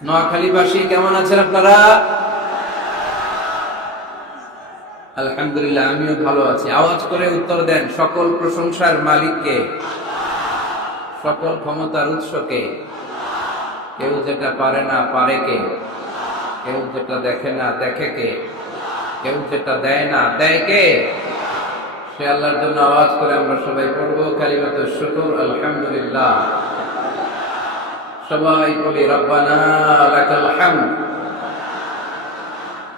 নোয়াখালীবাসী কেমন আছেন আপনারা? আলহামদুলিল্লাহ, আমিও ভালো আছি। আওয়াজ করে উত্তর দেন, সকল প্রশংসার মালিককে, সকল ক্ষমতার উৎসকে। কেউ যেটা পারে না পারে কে, কেউ যেটা দেখে না দেখে কে, কেউ যেটা দেয় না দেয় কে? সে আল্লাহর জন্য আওয়াজ করে আমরা সবাই পড়বো কালিমাতুশ শুকর, আলহামদুলিল্লাহ। সবাই বলি রব্বানা লাকাল হামদ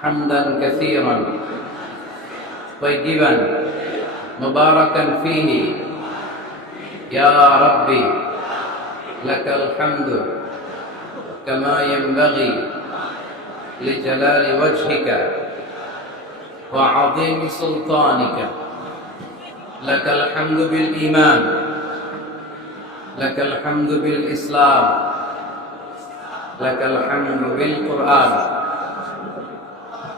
হামদান কাসীরান طيبا مباركا فيه يا ربي لك الحمد كما ينبغي لجلال وجهك وعظيم سلطانك لك الحمد بالإيمان لك الحمد بالإسلام لك الحمد بالقرآن।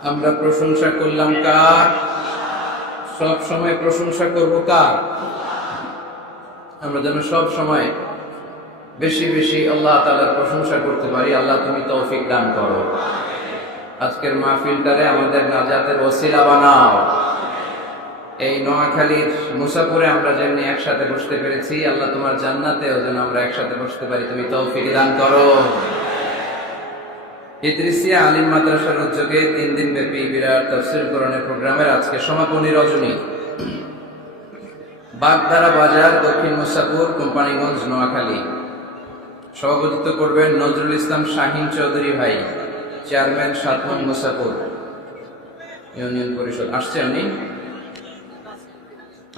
আমরা প্রশংসা করলাম কার? সব সময় প্রশংসা করব কার? আমরা যেন সব সময় বেশি বেশি আল্লাহ তাআলার প্রশংসা করতে পারি। আল্লাহ তুমি তৌফিক দান করো। আজকের মাহফিলটারে আমাদের নাজাতের ওসিলা বানাও। এই নোয়াখালীর মুসাপুরে আমরা যেমনি একসাথে বসতে পেরেছি, আল্লাহ তোমার জান্নাতেও যেন আমরা একসাথে বসতে পারি, তুমি তৌফিক দান করো। ইদ্রিসিয়া আলিম মাদ্রাসার উদ্যোগে 3 দিন ব্যাপী বিরাট তাফসীর কোরআনের প্রোগ্রামের আজকে সমাপনী রজনী। বাগধারা বাজার, দক্ষিণ মুসাপুর, কোম্পানিগঞ্জ, নোয়াখালী। সভাপতিত্ব করবেন নজরুল ইসলাম শাহিন চৌধুরী ভাই, চেয়ারম্যান 7 নং মুসাপুর ইউনিয়ন পরিষদ। আসছে উনি,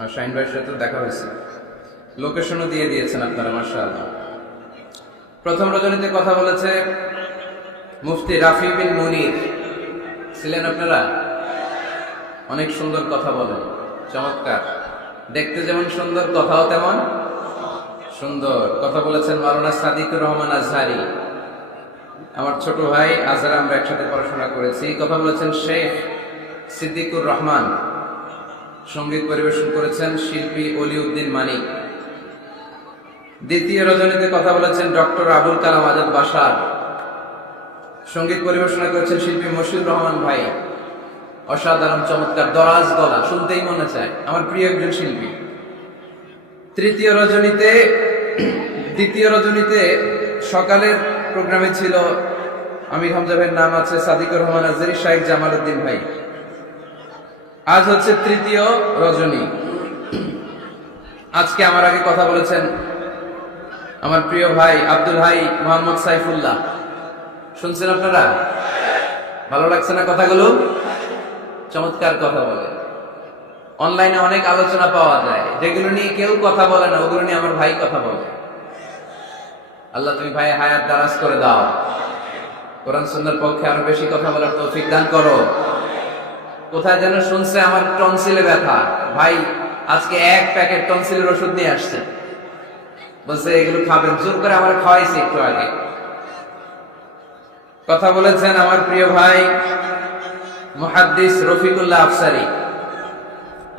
আর শাহিন ভাইয়ের সাথে দেখা হয়েছে, লোকেশনও দিয়ে দিয়েছেন আপনারা, মাশাআল্লাহ। প্রথম রজনীতে কথা বলেছে মুফতি রাফি বিন মুনির। ছিলেন আপনারা? অনেক সুন্দর কথা বলেন, চমৎকার, দেখতে যেমন সুন্দর কথাও তেমন সুন্দর। কথা বলেছেন মাওলানা সাদিকুর রহমান আজহারি, আমার ছোট ভাই, আজহার আমরা একসাথে পড়াশোনা করেছি। কথা বলেছেন শেখ সিদ্দিকুর রহমান। সঙ্গীত পরিবেশন করেছেন শিল্পী অলিউদ্দিন মানিক। দ্বিতীয় রজনীতে কথা বলেছেন ডক্টর আবুল কালাম আজাদ বাশার। সঙ্গীত পরিবেশনা করেছেন শিল্পী মশিউর রহমান ভাই। অসাধারণ চমৎকার দরাজ গলা, শুনতেই মনে চায়, আমার প্রিয় একজন শিল্পী। দ্বিতীয় রজনীতে সকালের প্রোগ্রামে ছিল আমির হামজা ভাইয়ের নাম আছে, সাদিকুর রহমান আজহারি, শাইখ জামাল উদ্দিন ভাই। আজ হচ্ছে তৃতীয় রজনী। আজকে আমার আগে কথা বলেছেন আমার প্রিয় ভাই আব্দুল হাই মোহাম্মদ সাইফুল্লাহ। শুনছেন আপনারা? ভালো লাগছে না কথাগুলো? চমৎকার কথা বলে। অনলাইনে অনেক আলোচনা পাওয়া যায়, যেগুলো নিয়ে কেউ কথা বলে না, ওগুলো নিয়ে আমার ভাই কথা বলে। আল্লাহ তুমি ভাই হায়াত দারাজ করে দাও, কোরআন সুন্নাহর পক্ষে আরো বেশি কথা বলার তৌফিক দান করো। কোথায় যেন শুনছে আমার টনসিলে ব্যথা, ভাই আজকে 1 প্যাকেট টনসিলের ওষুধ নিয়ে আসছে, বলছে এগুলো খাবেন, জোর করে আমার খাওয়াইছে একটু আগে। কথা বলেছেন আমার প্রিয় ভাই মুহাদ্দিস Rafiqullah Afsari,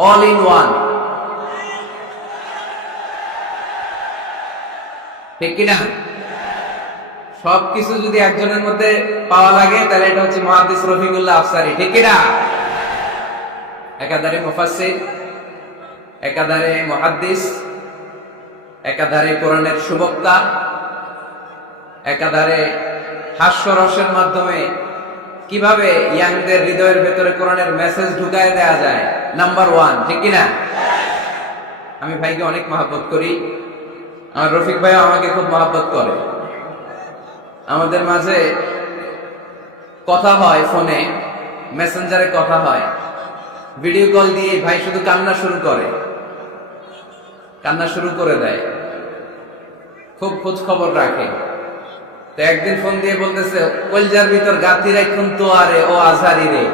all in one, ঠিক কিনা? সবকিছু যদি একজনের মধ্যে পাওয়া লাগে তাহলে এটা হচ্ছে মুহাদ্দিস রফিকুল্লাহ আফসারী, ঠিক কিনা? একাধারে মুফাসসির, একাধারে মুহাদ্দিস, একাধারে কোরআনের সুবক্তা, একাধারে হাস্যরসের মাধ্যমে কিভাবে ইয়াংদের হৃদয়ের ভেতরে কোরআনের মেসেজ ঢুকায় দেয়া যায়, নাম্বার 1, ঠিক কিনা? আমি ভাইকে অনেক মহব্বত করি, আমার রফিক ভাই আমাকে খুব মহব্বত করে। আমাদের মাঝে কথা হয়, ফোনে মেসেঞ্জারে কথা হয়, ভিডিও কল দিয়ে ভাই শুধু কান্না শুরু করে দেয়, খুব খোঁজ খবর রাখে। তো একদিন ফোন দিয়ে বলতেছে, কলজার ভিতর গাতি রাখুন তো আরে ও আজহারি রে।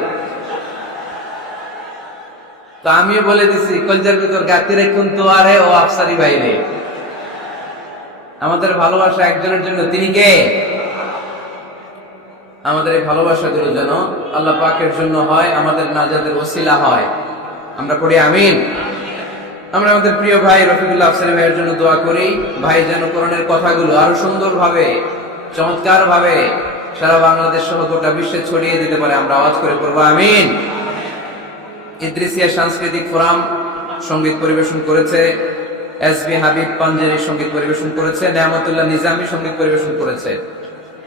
তো আমিও বলে দিছি, কলজার ভিতর গাতি রাখুন তো আরে ও আফসারি ভাই রে। আমাদের ভালোবাসা একজনের জন্য, তিনি কে? আমাদের এই ভালোবাসাগুলো যেন আল্লাহ পাকের জন্য হয়, আমাদের নাজাতের ওসিলা হয়। আমরা পড়ি আমিন। আমরা আমাদের প্রিয় ভাই রফিকুল্লাহ আফসারী ভাইয়ের জন্য দোয়া করি, ভাই যেন কোরআনের কথাগুলো আরো সুন্দরভাবে, চমৎকার ভাবে সারা বাংলাদেশ সহ গোটা বিশ্বে ছড়িয়ে দিতে পারে, আমরা আওয়াজ করে পড়বো আমিন। ইদ্রিসিয়া সাংস্কৃতিক ফোরাম সঙ্গীত পরিবেশন করেছে, এসবি হাবিব পাঞ্জাবি সঙ্গীত পরিবেশন করেছে, নেয়ামতুল্লাহ নিজামী সঙ্গীত পরিবেশন করেছে।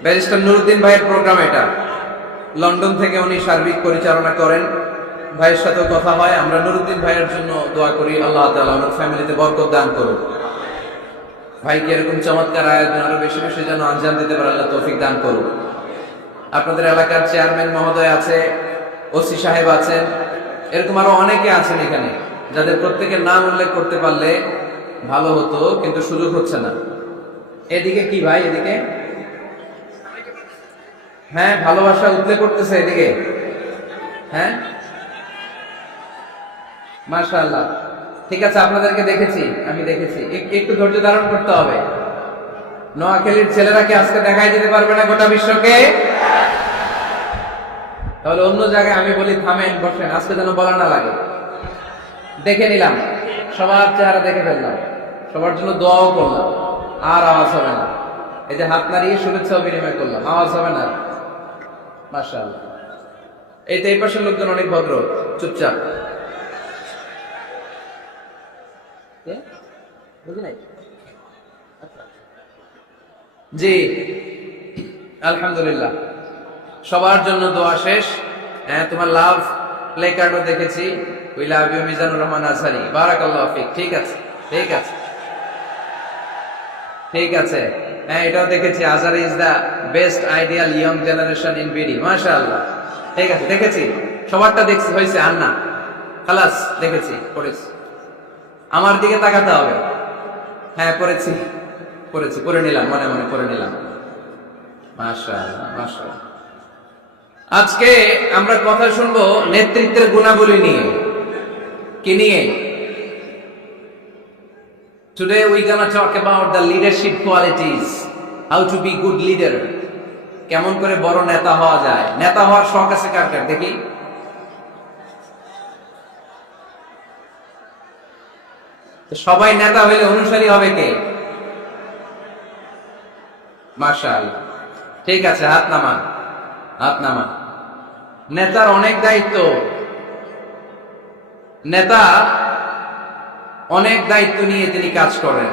ব্যারিস্টার নুরুদ্দিন ভাইয়ের প্রোগ্রাম এটা, লন্ডন থেকে উনি সার্বিক পরিচালনা করেন। ভাইয়ের সাথেও কথা হয়, আমরা নুরুদ্দিন ভাইয়ের জন্য দোয়া করি, আল্লাহ তাআলা ওনার ফ্যামিলিতে বরকত দান করুন। ভাইকে এরকম চমৎকার আয়োজন আরো বেশি বেশি যেন আঞ্জাম দিতে পারে, আল্লাহ তৌফিক দান করুন। আপনাদের এলাকার চেয়ারম্যান মহোদয় আছে, ওসি সাহেব আছেন, এরকম আরো অনেকে আছেন এখানে, যাদের প্রত্যেকের নাম উল্লেখ করতে পারলে ভালো হতো, কিন্তু সুযোগ হচ্ছে না। এদিকে কি ভাই, এদিকে হ্যাঁ, ভালোবাসা উঠলে করতেছে এদিকে, হ্যাঁ মাশাআল্লাহ। ঠিক আছে, আপনাদেরকে দেখেছি, আমি দেখেছি, একটু ধৈর্য ধারণ করতে হবে। নোয়াখালীর ছেলেরা কি আজকে দেখাই দিতে পারবে না গোটা বিশ্বকে? তাহলে অন্য জায়গায় আমি বলি থামেন, বসেন, আজকে যেন বলা না লাগে। দেখে নিলাম, সবার চেহারা দেখে ফেললাম, সবার জন্য দোয়াও করলাম, আর আওয়াজ হবে না। এই যে হাত নাড়িয়ে শুভেচ্ছা বিনিময় করলাম, আওয়াজ হবে না। মাশাআল্লাহ। এই তো এই পাশের লোকজন অনেক ভদ্র, চুপচাপ। জি আলহামদুলিল্লাহ, সবার জন্য দোয়া শেষ। হ্যাঁ, তোমার লাভ প্লে কার্ডও দেখেছি, we love you Mizanur Rahman Azhari, বারাকাল্লাহু ফিক। ঠিক আছে, ঠিক আছে, ঠিক আছে। হ্যাঁ, এটাও দেখেছি, Azhari is the best ideal young generation in BD, মাশাআল্লাহ। ঠিক আছে, দেখেছি, সবারটা দেখছি, হয়েছে আর না, খালাস, দেখেছি, পড়েছি। আমার দিকে তাকাতে হবে। হ্যাঁ, পড়েছি, পড়েছি, পড়ে নিলাম, মনে মনে পড়ে নিলাম। মাশাআল্লাহ, মাশাআল্লাহ। আজকে আমরা কথা শুনবো নেতৃত্বের গুণাবলী নিয়ে। কি নিয়ে? Today we gonna talk about the leadership qualities, how to be good leader. কেমন করে বড় নেতা হওয়া যায়। নেতা হওয়ার শখ আছে কার কার দেখি? তো সবাই নেতা হইলে অনুসারী হবে কে? মাশাআল্লাহ। ঠিক আছে, হাত নামান, হাত নামান। নেতার অনেক দায়িত্ব, নেতা অনেক দায়িত্ব নিয়ে তিনি কাজ করেন।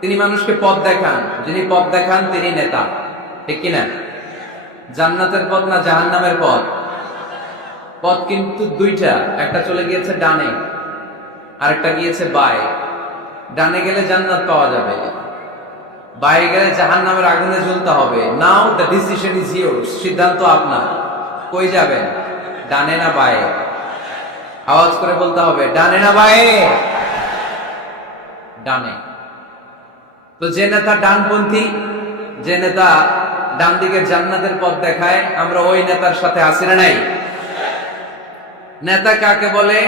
তিনি মানুষকে পথ দেখান, যিনি পথ দেখান তিনি নেতা, ঠিক কিনা? জান্নাতের পথ না জাহান্নামের পথ? পথ কিন্তু দুইটা, একটা চলে গিয়েছে ডানে, আরেকটা গিয়েছে বায়ে। ডানে গেলে জান্নাত পাওয়া যাবে, বায়ে গেলে জাহান্নামের আগুনে জ্বলতে হবে। নাও দ্য ডিসিশন ইজ ইয়োরস, সিদ্ধান্ত আপনার। কই যাবেন, ডানে না বায়ে? আওয়াজ করে বলতে হবে, ডানে না বায়ে? ডানে। তো যে নেতা ডানপন্থী, যে নেতা ডান দিকের জান্নাতের পথ দেখায়, আমরা ওই নেতার সাথে আছি না নাই? নেতা কাকে বলে?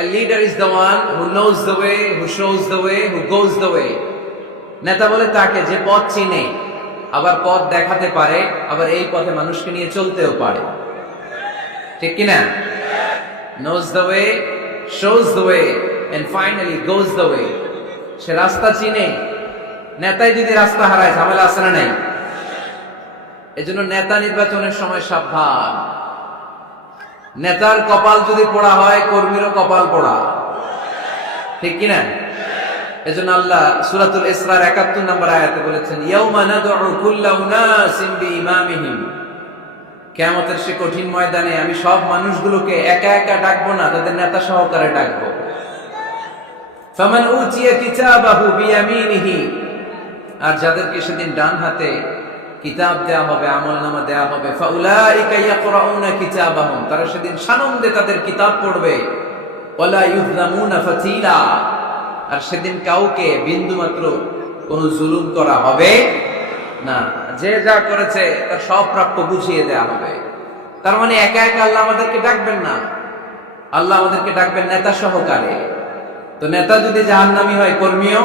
A leader is the one who knows the way, who shows the way, who goes the way. নেতা বলে তাকে যে পথ চিনে, আবার পথ দেখাতে পারে, আবার এই পথে মানুষকে নিয়ে চলতেও পারে, ঠিক কিনা? Knows the way, shows the way, and finally goes the way. সে রাস্তা চিনে। নেতাই যদি রাস্তা হারায়, ঝামেলা আছে না নাই? এজন্য নেতা নির্বাচনের সময় সাবধান। নেতার কপাল যদি পোড়া হয়, কর্মীরও কপাল পোড়া, ঠিক কিনা? এজন্য আল্লাহ সূরাতুল ইসরার ৭১ নম্বর আয়াতে বলেছেন, ইয়াউমা নাদউ কুল্লা উনাসিন বিইমামিহিম। কিয়ামতের সে কঠিন ময়দানে আমি সব মানুষগুলোকে একা একা ডাকবো না, তাদের নেতা সহকারে ডাকবো। ফামান উতিয়া কিতাবাহু বিয়ামিনিহি, আর যাদেরকে সেদিন ডান হাতে কিতাব দেয়া হবে, আমলনামা দেয়া হবে, ফাউলাইকা ইয়াকরাউনা কিতাবাহুম, তারা সেদিন সানন্দে তাদের কিতাব পড়বে। ওয়ালা ইউযলামুনা ফাতিলা, আর সেদিন কাউকে বিন্দুমাত্র কোনো জুলুম করা হবে না। যে যা করেছে তার সব প্রাপ্য বুঝিয়ে দেয়া হবে। তার মানে একা একা আল্লাহ আমাদেরকে ডাকবেন না, আল্লাহ আমাদেরকে ডাকবেন নেতা সহকারে। তো নেতা যদি জাহান্নামী হয়, কর্মীও,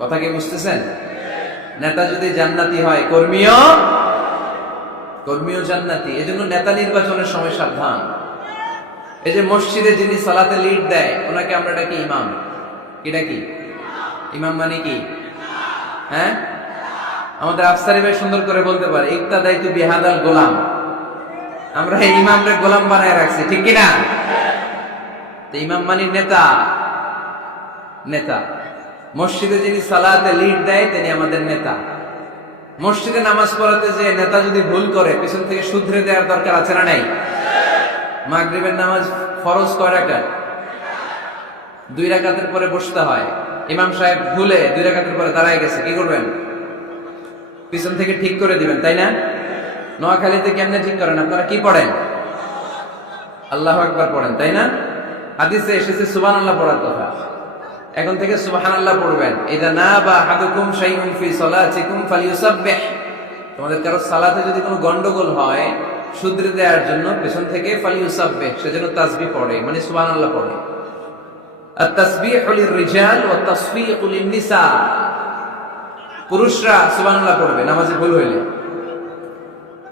কথা কি বুঝতেছেন? নেতা যদি জান্নাতি হয়, কর্মীও জান্নাতি। এজন্য নেতা নির্বাচনের সময় সাবধান। এই যে মসজিদে যিনি সালাতে লিড দেয়, ওনাকে আমরা ডাকি ইমাম। কি ডাকি? ইমাম মানে কি? হ্যাঁ, আমাদের আফসারি ভাই সুন্দর করে বলতে পারে ইক্তাদাইতু বিহাদাল গোলাম, আমরা এই ইমামরে গোলাম বানায় রাখছি, ঠিক কিনা? তো ইমাম মানে নেতা, নেতা মসজিদে যিনি সালাতে লিড দেয় তিনি আমাদের নেতা। মসজিদে নামাজ পড়াতে যে নেতা যদি ভুল করে পিছন থেকে শুধরে দেওয়ার দরকার আছে না নাই? মাগরিবের নামাজ ফরজ কয় রাকাত? 2 রাকাতের পরে বসতে হয়। ইমাম সাহেব ভুলে 2 রাকাতের পরে দাঁড়ায় গেছে, কি করবেন? পিছন থেকে ঠিক করে দিবেন, তাই না? নোয়াখালীতে কেমনে ঠিক করেন আপনারা? কি পড়েন? আল্লাহু আকবার পড়েন, তাই না? হাদিসে এসেছে সুবহানাল্লাহ পড়ার কথা। এখন থেকে সুবহানাল্লাহ পড়বেন। ইদা নাবা আহাদুকুম শাইউন ফি সালাতিকুম ফালিয়ুসাব্বিহ, তোমাদের কারো সালাতে যদি কোনো গন্ডগোল হয় শুধরে দেওয়ার জন্য পেছন থেকে ফালিয়ুসাব্বিহ, সেজন্য তাসবিহ পড়ে, মানে সুবহানাল্লাহ পড়ে। আত-তাসবিহু লির-রিজাল ওয়া তাসফীহু লিন-নিসা, পুরুষরা সুবহানাল্লাহ পড়বে নামাজে ভুল হইলে।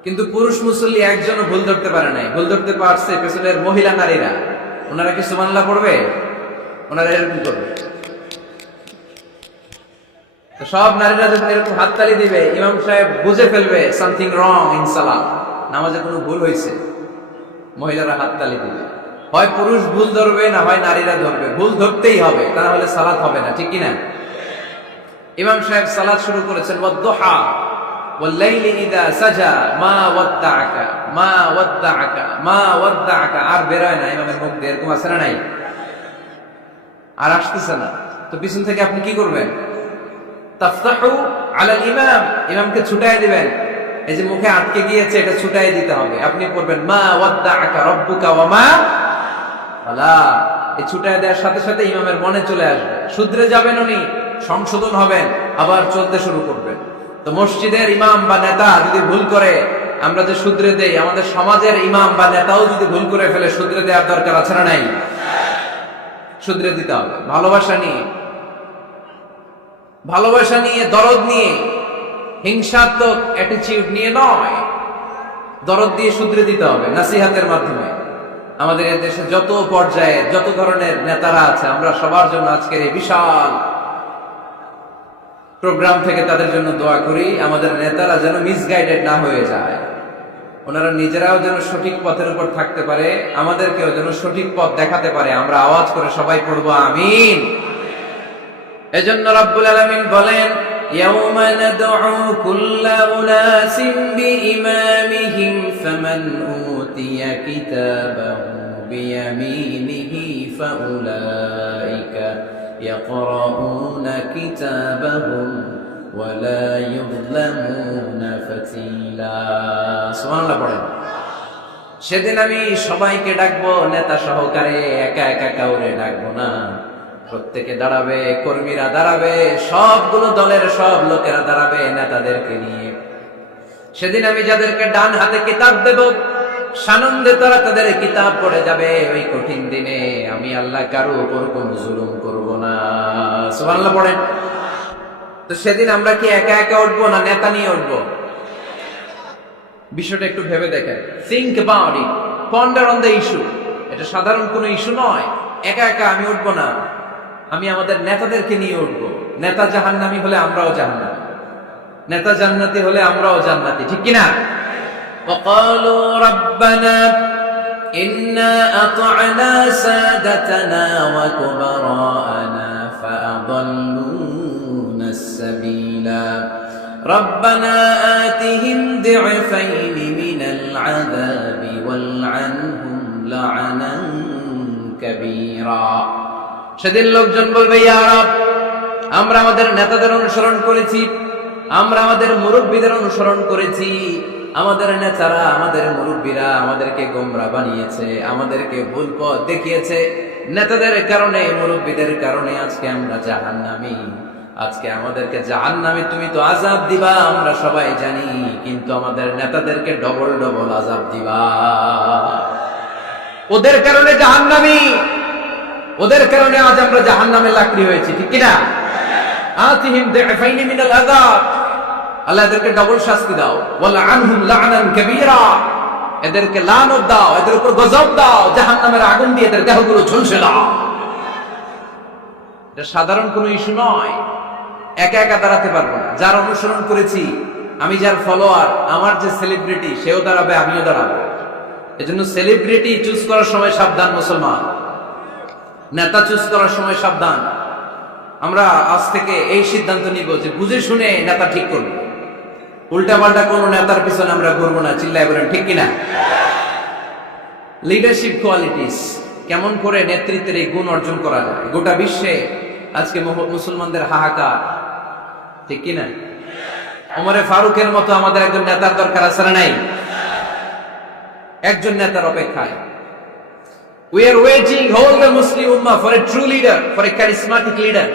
কিন্তু পুরুষ মুসল্লি একজনও ভুল ধরতে পারে নাই, ভুল ধরতে পারছে পেছনের মহিলা নারীরা। ওনারা কি সুবহানাল্লাহ পড়বে? ওনারা এরকম করবে। তো সব নারীরা যখন এরকম হাততালি দিবে, ইমাম সাহেব বুঝে ফেলবে সামথিং রং ইন সালাত, নামাজে কোনো ভুল হয়েছে, মহিলারা হাততালি দিবে। হয় পুরুষ ভুল ধরবে, না হয় নারীরা ধরবে, ভুল ধরতেই হবে, তা না হলে সালাত হবে না, ঠিক কিনা? ইমাম সাহেব সালাত শুরু করেছেন ওয়াদ-দুহা ওয়াল-লাইলি ইযা সাজা মা ওয়াদ্দাআকা মা ওয়াদ্দাআকা মা ওয়াদ্দাআকা, আর বেরোয় না ইমামের মুখ দিয়ে, এরকম আছে না নাই? আর আসতেছে না, তো পিছন থেকে আপনি কি করবেন? তাফতাহু আলাল ইমাম, ইমামকে ছুটায় দিবেন। এই যে মুখে আটকে গিয়েছে এটা ছুটায় দিতে হবে। আপনি পড়বেন মা ওয়াদ্দাআকা রাব্বুকা ওয়া মা ওয়ালা, এই ছুটায় দেওয়ার সাথে সাথে ইমামের মনে চলে আসবে, শুধরে যাবেন উনি, সংশোধন হবেন, আবার চলতে শুরু করবেন। তো মসজিদের ইমাম বা নেতা যদি ভুল করে, আমরা যে শুধরে দেই, আমাদের সমাজের ইমাম বা নেতাও যদি ভুল করে ফেলে শুধরে দেওয়ার দরকার আছে না নাই? শুধরে দিতে হবে, ভালোবাসা নিয়ে, ভালোবাসা নিয়ে, দরদ নিয়ে, হিংসাত্মক অ্যাটিটিউড নিয়ে নয়, দরদ দিয়ে শুধরে দিতে হবে নাসিহাতের মাধ্যমে। আমাদের এই দেশে যত পর্যায়ে যত ধরনের নেতারা আছে, আমরা সবার জন্য আজকের এই বিশাল প্রোগ্রাম থেকে তাদের জন্য দোয়া করি, আমাদের নেতারা যেন মিসগাইডেড না হয়ে যায়, ওনারা নিজেরাও যেন সঠিক পথের উপর থাকতে পারে, আমাদেরকেও যেন সঠিক পথ দেখাতে পারে। আমরা আওয়াজ করে সবাই পড়বো আমিন। এজন্য রব্বুল আলামিন বলেন ইয়াউমা নাদউ কুল্লা উনাসিন বিইমামিহিম ফামান উতিয়া কিতাবাহু বিয়ামিনিহি ফাউলাইকা ইয়াকরাউনা কিতাবাহুম ওয়া লা ইউযলামুনা ফাতিলা। সুবহানাল্লাহ পড়েন। সেদিন আমি সবাইকে ডাকবো, নেতা সহকারে, একা একা কাউরে ডাকবো না। প্রত্যেকে দাঁড়াবে, কর্মীরা দাঁড়াবে, সবগুলো দলের সব লোকেরা দাঁড়াবে নেতাদেরকে নিয়ে। সেদিন আমি যাদেরকে ডান হাতে কিতাব দেব, সানন্দে তারা তাদের কিতাব পড়ে যাবে। ওই কঠিন দিনে আমি আল্লাহ কারো উপর কোনো জুলুম করব না। সুবহানাল্লাহ পড়েন। তো সেদিন আমরা কি একা একা উঠবো না নেতা নিয়ে উঠবো? বিষয়টা একটু ভেবে দেখেন, think about it, ponder on the issue। এটা সাধারণ কোনো ইস্যু নয়। একা একা আমি উঠবো না, আমি আমাদের নেতাদেরকে নিয়ে উঠবো। নেতা জাহান্নামী হলে আমরাও জাহান্নামী, নেতা জান্নাতি হলে আমরাও জান্নাতি, ঠিক কিনা? وقالوا ربنا إنا أطعنا سادتنا وكبراءنا فأضلونا السبيلا ربنا آتهم ضعفين من العذاب والعنهم لعنا كبيرا। সেদিন লোকজন বলবে ইয়া রব, আমরা আমাদের নেতাদের অনুসরণ করেছি, আমরা আমাদের মুরব্বীদের অনুসরণ করেছি, আমাদের নেতারা, আমাদের মুরব্বীরা আমাদেরকে গোমরা বানিয়েছে, আমাদেরকে ভুল পথ দেখিয়েছে। নেতাদের কারণে, মুরব্বীদের কারণে আজকে আমরা জাহান্নামী। আজকে আমাদেরকে জাহান্নামী তুমি তো আযাব দিবা, আমরা সবাই জানি, কিন্তু আমাদের নেতাদেরকে ডবল ডবল আযাব দিবা। ওদের কারণে জাহান্নামী, ওদের কারণে আজ আমরা জাহান্নামে লাকড়ি হয়েছি, ঠিক কিনা? আতিহিম দি'ফাইনি মিনাল আযাব, আল্লাহ এদেরকে ডবল শাস্তি দাও। ওয়ালা আনহুম লা'নান কাবীরা, এদেরকে লানত দাও, এদের উপর গজব দাও, জাহান্নামের আগুন দিয়ে এদের দেহগুলো ঝলসে দাও। এটা সাধারণ কোনো ইস্যু নয়, একা একা দাঁড়াতে পারবো না। যার অনুসরণ করেছি, আমি যার ফলোয়ার, আমার যে সেলিব্রিটি সেও দাঁড়াবে, আমিও দাঁড়াবো। এজন্য সেলিব্রিটি চুজ করার সময় সাবধান মুসলমান, নেতা চুজ করার সময় সাবধান। আমরা আজ থেকে এই সিদ্ধান্ত নিব যে বুঝে শুনে নেতা ঠিক করবো, উল্টা পাল্টা কোন নেতার পিছনে আমরা ঘুরবো না। চিল্লায় বলেন ঠিক কিনা? লিডারশিপ কোয়ালিটিস, কেমন করে নেতৃত্বের এই গুণ অর্জন করা যায়। গোটা বিশ্বে আজকে মুসলমানদের হাহাকার, ঠিক কিনা? ওমরে ফারুকের মতো আমাদের একজন নেতার দরকার আছে না নাই? একজন নেতার অপেক্ষায়। We are waiting whole the Muslim Ummah for a true leader, for a charismatic leader.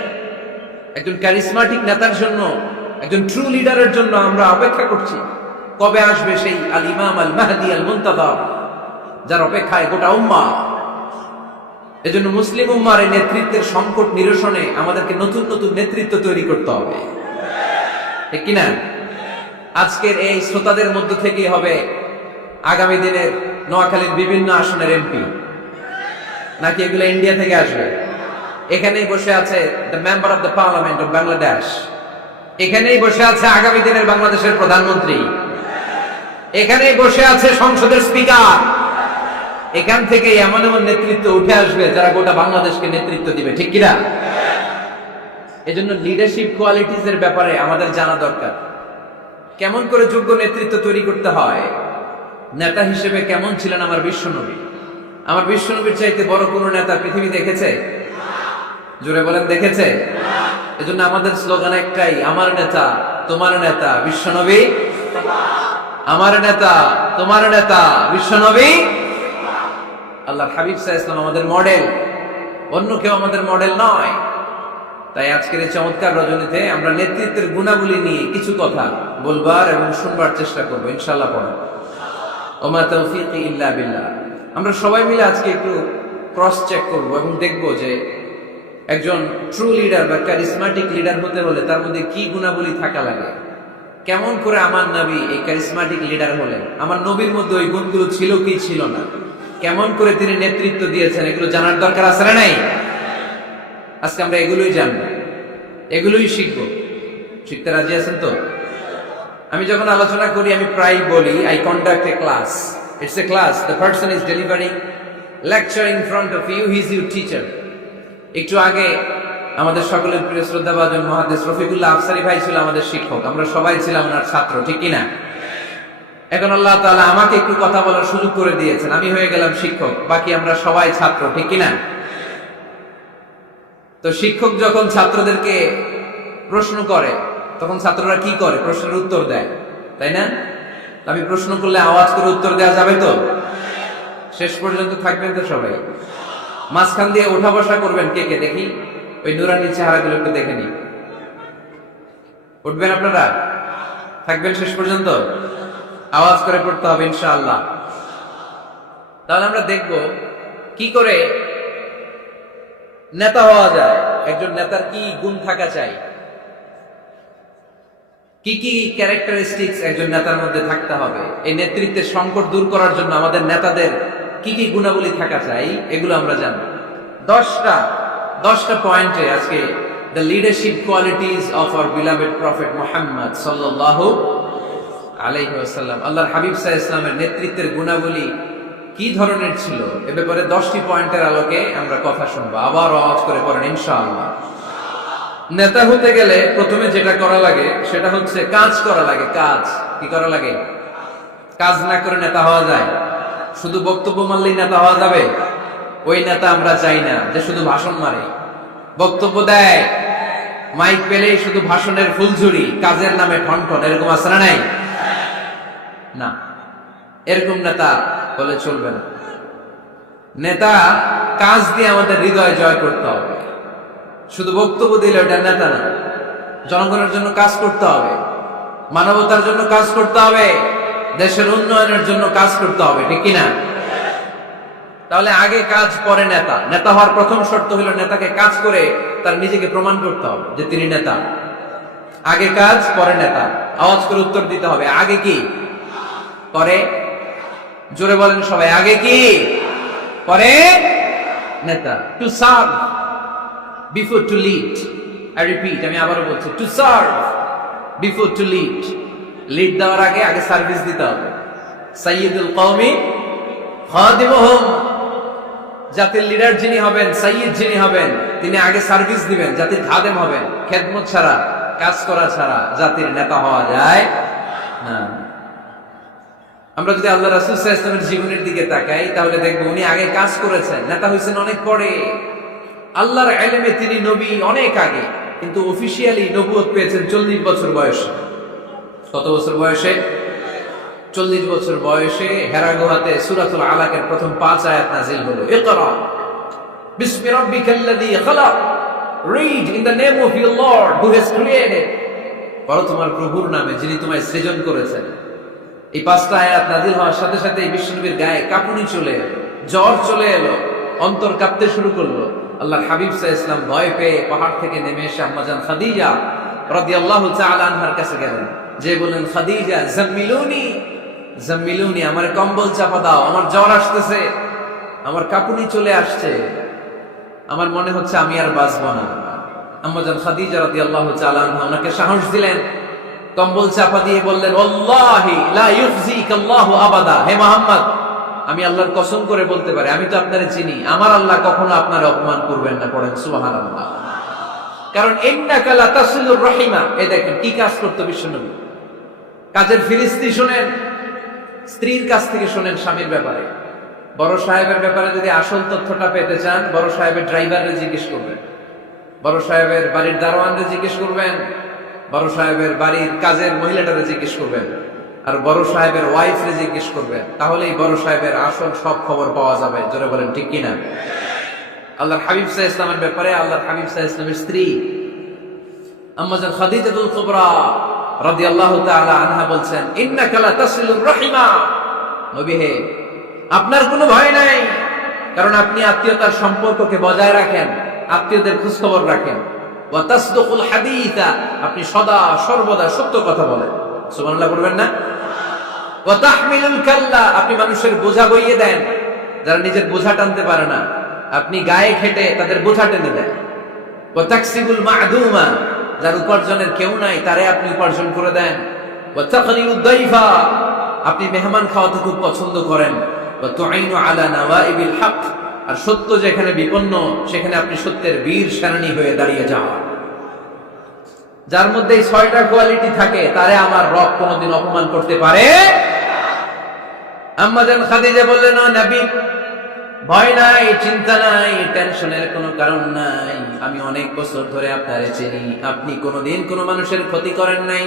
একজন ক্যারিসমাটিক নেতার জন্য, একজন ট্রু লিডারের জন্য আমরা অপেক্ষা করছি। কবে আসবে সেই আল ইমাম আল মাহদি আল মুনতাযর, যার অপেক্ষায় গোটা উম্মাহ। এজন্য মুসলিম উম্মার এই নেতৃত্বের সংকট নিরসনে আমাদেরকে নতুন নতুন নেতৃত্ব তৈরি করতে হবে, ঠিক কিনা? আজকের এই শ্রোতাদের মধ্য থেকেই হবে আগামী দিনের নোয়াখালীর বিভিন্ন আসনের এমপি, নাকি এগুলো ইন্ডিয়া থেকে আসবে? এখানেই বসে আছে the member of the parliament of Bangladesh, এখানেই বসে আছে আগামী দিনের বাংলাদেশের প্রধানমন্ত্রী, এখানেই বসে আছে সংসদের স্পিকার। এখান থেকে এমন এমন নেতৃত্ব উঠে আসবে যারা গোটা বাংলাদেশকে নেতৃত্ব দিবে, ঠিক কিনা? এজন্য লিডারশিপ কোয়ালিটিস এর ব্যাপারে আমাদের জানা দরকার। কেমন করে যোগ্য নেতৃত্ব তৈরি করতে হয়। নেতা হিসেবে কেমন ছিলেন আমার বিশ্বনবী? আমার বিশ্বনবীর চাইতে বড় কোন নেতা পৃথিবী দেখেছে? জোরে বলেন, দেখেছে? এজন্য আমাদের স্লোগান একটাই, আমার নেতা তোমার নেতা বিশ্বনবী, আমার নেতা তোমার নেতা বিশ্বনবী। আল্লাহ হাবিব সাল্লাল্লাহু আলাইহি ওয়াসাল্লাম আমাদের মডেল, অন্য কেউ আমাদের মডেল নয়। তাই আজকের এই চমৎকার রজনীতে আমরা নেতৃত্বের গুণাবলী নিয়ে কিছু কথা বলবার এবং শুনবার চেষ্টা করবো ইনশাআল্লাহ। পড়ো ওমা তাওফীকি ইল্লা বিল্লাহ। আমরা সবাই মিলে আজকে একটু ক্রস চেক করব এবং দেখব যে একজন ট্রু লিডার বা ক্যারিসমাটিক লিডার হতে হলে তার মধ্যে কি গুণাবলী থাকা লাগে। কেমন করে আমার নবী এই ক্যারিসমাটিক লিডার হলেন, আমার নবীর মধ্যে ওই গুণগুলো ছিল কি ছিল না, কেমন করে তিনি নেতৃত্ব দিয়েছেন, এগুলো জানার দরকার আছে না নাই? আজকে আমরা এগুলোই জানবো, এগুলোই শিখবো। শিখতে রাজি আছেন তো? আমি যখন আলোচনা করি আমি প্রায় বলি, I conduct a class. It's a class, the person is delivering lecture in front of you, he is your teacher. একটু আগে আমাদের সকলের প্রিয় শ্রদ্ধাভাজন মুহাদ্দিস রফিকুল্লাহ আফসারী ভাই ছিল আমাদের শিক্ষক, আমরা সবাই ছিলাম ওনার ছাত্র, ঠিক কিনা? এখন আল্লাহ তাআলা আমাকে একটু কথা বলার সুযোগ করে দিয়েছেন, আমি হয়ে গেলাম শিক্ষক, বাকি আমরা সবাই ছাত্র, ঠিক কিনা? তো শিক্ষক যখন ছাত্রদেরকে প্রশ্ন করে তখন ছাত্ররা কি করে? প্রশ্নের উত্তর দেয়, তাই না? আমি প্রশ্ন করলে আওয়াজ করে উত্তর দেওয়া যাবে তো? শেষ পর্যন্ত থাকবেন তো সবাই? মাঝখান দিয়ে ওঠা বসা করবেন কে কে দেখি? ওই নুরানি চেহারাগুলো একটু দেখে নি। উঠবেন আপনারা? থাকবেন শেষ পর্যন্ত? আওয়াজ করে পড়তে হবে ইনশাআল্লাহ। তাহলে আমরা দেখব কি করে নেতা হওয়া যায়, একজন নেতার কি গুণ থাকা চাই, কি কি ক্যারেক্টারিস্টিক্স একজন নেতার মধ্যে থাকতে হবে। এই নেতৃত্বের সংকট দূর করার জন্য আমাদের নেতাদের কি কি গুণাবলী থাকা চাই, এগুলো আমরা জানব। 10টা পয়েন্টে আজকে the leadership qualities of our beloved prophet Muhammad সাল্লাল্লাহু আলাইহি ওয়াসাল্লাম, আল্লাহর হাবিব সাল্লাল্লাহু আলাইহি ওয়াসাল্লামের নেতৃত্বের গুণাবলী কি ধরনের ছিল, এ ব্যাপারে 10টি পয়েন্টের আলোকে আমরা কথা শুনবো। আবার আওয়াজ করে পড়েন ইনশাআল্লাহ। নেতা হতে গেলে প্রথমে যেটা করা লাগে সেটা হচ্ছে কাজ করা লাগে। কাজ কি করা লাগে? কাজ না করে নেতা হওয়া যায়? শুধু বক্তব্য মারলেই নেতা হওয়া যাবে? ওই নেতা আমরা চাই না যে শুধু ভাষণ মারে, বক্তব্য দেয়, মাইক পেলেই শুধু ভাষণের ফুলঝুরি, কাজের নামে ঠনঠন, এরকম আছে না নাই? না, এরকম নেতা বলে চলবে না। নেতা কাজ দিয়ে আমাদের হৃদয় জয় করতে হবে। শুধু বক্তব্য দিলে ওটা নেতা না। জনগণের জন্য কাজ করতে হবে, মানবতার জন্য কাজ করতে হবে, দেশের উন্নয়নের জন্য কাজ করতে হবে, ঠিক কিনা? তাহলে আগে কাজ পরে নেতা। নেতা হওয়ার প্রথম শর্ত হলো নেতাকে কাজ করে তার নিজেকে প্রমাণ করতে হবে যে তিনি নেতা। আগে কাজ পরে নেতা। আওয়াজ করে উত্তর দিতে হবে, আগে কি পরে? জোরে বলেন সবাই, আগে কি পরে নেতা। To serve before to lead. I repeat, আমি আবারও বলছি, to serve before to lead, lead দেওয়ার আগে আগে সার্ভিস দিতে হবে। সাইয়্যিদুল কওমি খাদিমুহুম, জাতির লিডার যিনি হবেন, সাইয়্যিদ যিনি হবেন, তিনি আগে সার্ভিস দিবেন, জাতির খাদেম হবেন। খেদমত ছাড়া, কাজ করা ছাড়া জাতির নেতা হওয়া যায় না। আমরা যদি আল্লাহ রাসূল সাল্লাল্লাহু আলাইহি ওয়াসাল্লামের জীবনের দিকে তাকাই তাহলে দেখব উনি আগে কাজ করেছেন, নেতা হয়েছেন অনেক পরে। আল্লাহর ইলমে তিনি নবী অনেক আগে, কিন্তু অফিশিয়ালি নবুয়ত পেয়েছেন 40 বছর বয়সে। কত বছর বয়সে? 40 বছর বয়সে হেরা গুহাতে সূরাতুল আলাকের প্রথম 5 আয়াত নাযিল হলো। ইকরা বিসমি রাব্বিকাল্লাযী খালাক, read in the name of your lord who has created, পড়ো তোমার প্রভুর নামে যিনি তোমায় সৃজন করেছেন। এই 5টা আয়াত নাযিল হওয়ার সাথে সাথে বিশ্বনবীর গায়ে কাঁপুনি চলে এলো, জ্বর চলে এলো, অন্তর কাঁপতে শুরু করলো। আল্লাহর হাবিব সাল্লাল্লাহু আলাইহি ওয়াসাল্লাম ভয় পেয়ে পাহাড় থেকে নেমে এসে আম্মাজান খাদিজা রাদিয়াল্লাহু তাআলা আনহার কাছে গেলেন, যে বলেন, খাদিজা জাম্মিলুনি জাম্মিলুনি, আমার কম্বল চাপা দাও, আমার জ্বর আসতেছে, আমার কাঁপুনি চলে আসছে, আমার মনে হচ্ছে আমি আর বাঁচবো না। আম্মাজান খাদিজা রাদিয়াল্লাহু তাআলা আনহা ওনাকে সাহস দিলেন, কম্বল চাপা দিয়ে বললেন, ওয়াল্লাহি লা ইউখজিকাল্লাহু আবাদা, হে মুহাম্মদ, আমি আল্লাহর কসম করে বলতে পারি, আমি তো আপনারে চিনি, আমার আল্লাহ কখনো আপনার অপমান করবেন না। পড়েন সুবহানাল্লাহ। কারণ ইন্নাকা লা তাসিলুর রাহিমা, এই দেখেন কি কাজ করতে বিশ্বনবী। কাজের ফিরিস্তি শুনেন, স্ত্রীর কাছ থেকে শুনেন স্বামীর ব্যাপারে। বড় সাহেবের ব্যাপারে যদি আসল তথ্যটা পেতে চান, বড় সাহেবের ড্রাইভাররে জিজ্ঞেস করবেন, বড় সাহেবের বাড়ির দারোয়ানরে জিজ্ঞেস করবেন, বড় সাহেবের বাড়ির কাজের মহিলাটারে জিজ্ঞেস করবেন, আর বড় সাহেবের ওয়াইফরে জিজ্ঞেস করবেন, তাহলেই বড় সাহেবের আসল সব খবর পাওয়া যাবে। জোরে বলেন ঠিক কিনা? আল্লাহর হাবিব সাল্লাল্লাহু আলাইহি ওয়াসাল্লামের ব্যাপারে আল্লাহর হাবিব সাল্লাল্লাহু আলাইহি ওয়াসাল্লামের স্ত্রী আম্মাজান খাদিজাতুল কুবরা রাদিয়াল্লাহু তাআলা আনহা বলছেন, ইন্নাকা লা তাসিলুর রাহিমা, নবী হে, আপনার কোনো ভয় নাই, কারণ আপনি আত্মীয়তার সম্পর্ককে বজায় রাখেন, আত্মীয়দের খোঁজ খবর রাখেন। ওয়া তাসদুকুল হাদিসা, আপনি সদা সর্বদা সত্য কথা বলেন। সুবহানাল্লাহ বলবেন না? ওয়া তাহমিলুল কাল্লা, আপনি মানুষের বোঝা বইয়ে দেন, যারা নিজের বোঝা টানতে পারে না, আপনি গায়ে খেটে তাদের বোঝা টেনে দেন। ওয়া তাকসিবুল মা'দুমা, যার উপার্জনের কেউ নাই তারে আপনি উপার্জন করে দেন। ওয়া তাকরিউদ দাইফা, আপনি মেহমান খাওয়াতে খুব পছন্দ করেন। ওয়া তুঈনু আলা নাওয়াইবিল হক, আর সত্য যেখানে বিপন্ন সেখানে আপনি সত্যের বীর সেনানী হয়ে দাঁড়িয়ে যান। যার মধ্যে এই 6টা কোয়ালিটি থাকে তারে আমার রব কোনোদিন অপমান করতে পারে। আম্মাজান খাদিজা বললেন, ও নবী, ভয় নাই, চিন্তা নাই, টেনশনের কোনো কারণ নাই, আমি অনেক বছর ধরে আপনারে চিনি, আপনি কোনোদিন কোনো মানুষের ক্ষতি করেন নাই,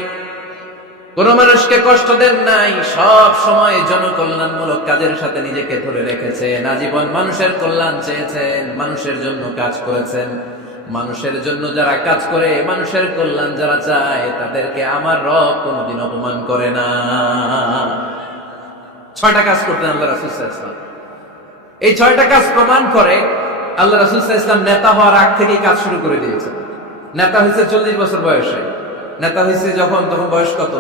কোনো মানুষকে কষ্ট দেন নাই, সব সময় জনকল্যাণমূলক কাজের সাথে নিজেকে ধরে রেখেছেন, আজীবন মানুষের কল্যাণ চেয়েছেন, মানুষের জন্য কাজ করেছেন। মানুষের জন্য যারা কাজ করে, মানুষের কল্যাণ যারা চায়, তাদেরকে আমার রব কোনোদিন অপমান করে না। 6টা কাজ করতেন আল্লাহ রাসূল সাল্লাল্লাহু আলাইহি ওয়াসাল্লাম। এই 6টা কাজ প্রমাণ করে আল্লাহ রাসূল সাল্লাল্লাহু আলাইহি ওয়াসাল্লাম নেতা হওয়ার আগ থেকেই কাজ শুরু করে দিয়েছেন। নেতা হয়েছে 40 বছর বয়সে। নেতা হয়েছে যখন, তখন বয়স কত?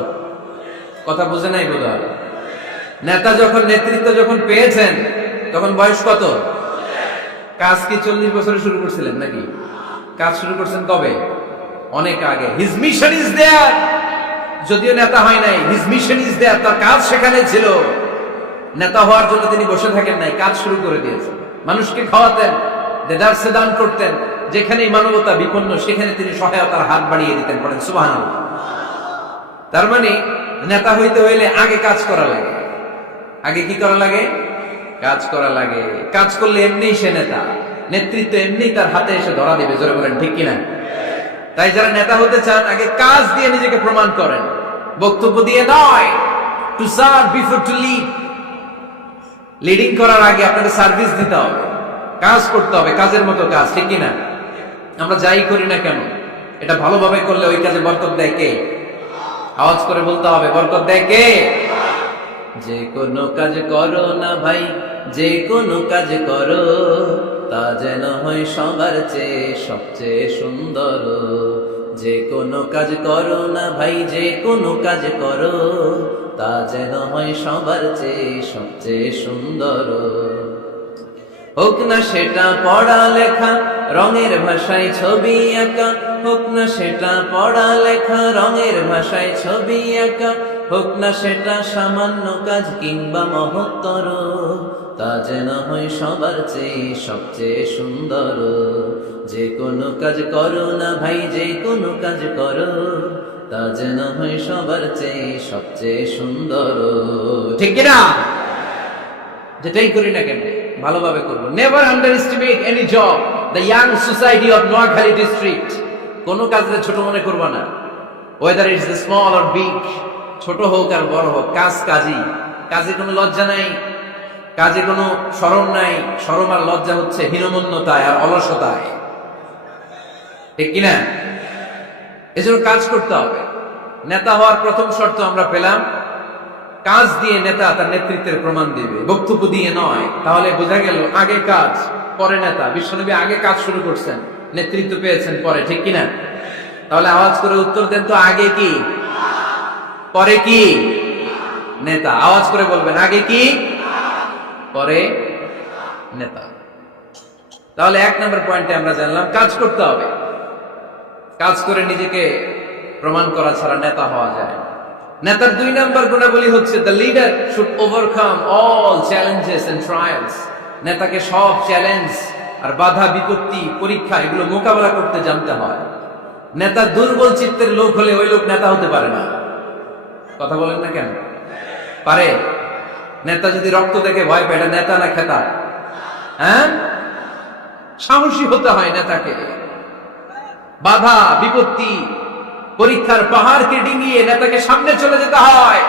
কথা বুঝে নাই বোধহয়। নেতা যখন, নেতৃত্ব যখন পেয়েছেন তখন বয়স কত? কাজ কি 40 বছরে শুরু করছিলেন নাকি? কাজ শুরু করছেন কবে? অনেক আগে। হিজ মিশন ইজ দেয়ার, যদিও নেতা হয় নাই, হিজ মিশন ইজ দেয়ার, তার কাজ সেখানে ছিল। নেতা হওয়ার জন্য তিনি বসে থাকেন নাই, কাজ শুরু করে দিয়েছেন। মানুষকে খাওয়াতেন, দেদারসে দান করতেন, যেখানেই মানবতা বিপন্ন সেখানে তিনি সহায়তার হাত বাড়িয়ে দিতেন। পড়েন সুবহানাল্লাহ। তার মানে নেতা হইতে হইলে আগে কাজ করা লাগে। আগে কি করা লাগে? কাজ করা লাগে। কাজ করলে এমনিই সে নেতা, নেতৃত্ব এমনি তার হাতে এসে ধরা দিবে। জোরে বলেন ঠিক কিনা? তাই যারা নেতা হতে চান আগে কাজ দিয়ে নিজেকে প্রমাণ করেন, বক্তব্য দিয়ে নয়। To serve before to lead. Leading করার আগে আপনাকে সার্ভিস দিতে হবে, কাজ করতে হবে, কাজের মতো কাজ। ঠিক কিনা? আমরা যাই করি না কেন, এটা ভালোভাবে করলে ওই কাজে বরকত দেয় কে? আওয়াজ করে বলতে হবে, বরকত দেয় কে? যে কোনো কাজ করো না ভাই, যে কোনো কাজ করো, তা যেন হয় সবার চেয়ে সবচেয়ে সুন্দর। যে কোনো কাজ করো না ভাই, যে কোনো কাজ করো, তা যেন হয় সবার চেয়ে সবচেয়ে সুন্দর। হোক না সেটা পড়া লেখা, রঙের ভাষায় ছবি আঁকা, হোক না সেটা পড়ালেখা, রঙের ভাষায় ছবি আঁকা, হোক না সেটা সামান্য কাজ কিংবা মহত্তর, তা যেন হয় সবার চেয়ে সবচেয়ে সুন্দর। যে কোনো কাজ করো না ভাই, যে কোনো কাজ করো, তা যেন হয় সবার চেয়ে সবচেয়ে সুন্দর। ঠিক কিনা? যেটাই করি না কেন ভালোভাবে করবো। Never under estimate any job. The young society of Noakhali district, কোনো কাজে ছোট মনে করবো না। Whether it's the small or big, ছোট হোক আর বড় হোক, কাজ কাজই। কাজে কোনো লজ্জা নাই, কাজে কোনো শরম নাই। শরম আর লজ্জা হচ্ছে হীনমন্যতায় আর অলসতায়। ঠিক কিনা? এজন্য কাজ করতে হবে। নেতা হওয়ার প্রথম শর্ত আমরা পেলাম, কাজ দিয়ে নেতা তার নেতৃত্বের প্রমাণ দিবে, বক্তব্য দিয়ে নয়। তাহলে বোঝা গেল আগে কাজ পরে নেতা। বিশ্বনবী আগে কাজ শুরু করছেন, নেতৃত্ব পেয়েছেন পরে। ঠিক কিনা? তাহলে আওয়াজ করে উত্তর দেন তো, আগে কি পরে কি? নেতা। আওয়াজ করে বলবেন, আগে কি পরে নেতা। তাহলে 1 নম্বর পয়েন্টে আমরা জানলাম কাজ করতে হবে। কাজ করে নিজেকে প্রমাণ করা ছাড়া নেতা হওয়া যায়। নেতার 2 নম্বর গুণাবলী হচ্ছে the leader should overcome all challenges and trials. নেতাকে সব চ্যালেঞ্জ আর বাধা বিপত্তি পরীক্ষা এগুলো মোকাবেলা করতে জানতে হয়। নেতা দুর্বল চিত্তের লোক হলে ওই লোক নেতা হতে পারে না। কথা বলেন না কেন? পারে? নেতা যদি রক্ত দেখে ভয় পেয়ে, এটা নেতা না খেতা? হ্যাঁ, সাহসী হতে হয় নেতাকে। বাধা বিপত্তি পরীক্ষার পাহাড়কে ডিঙিয়ে নেতাকে সামনে চলে যেতে হয়।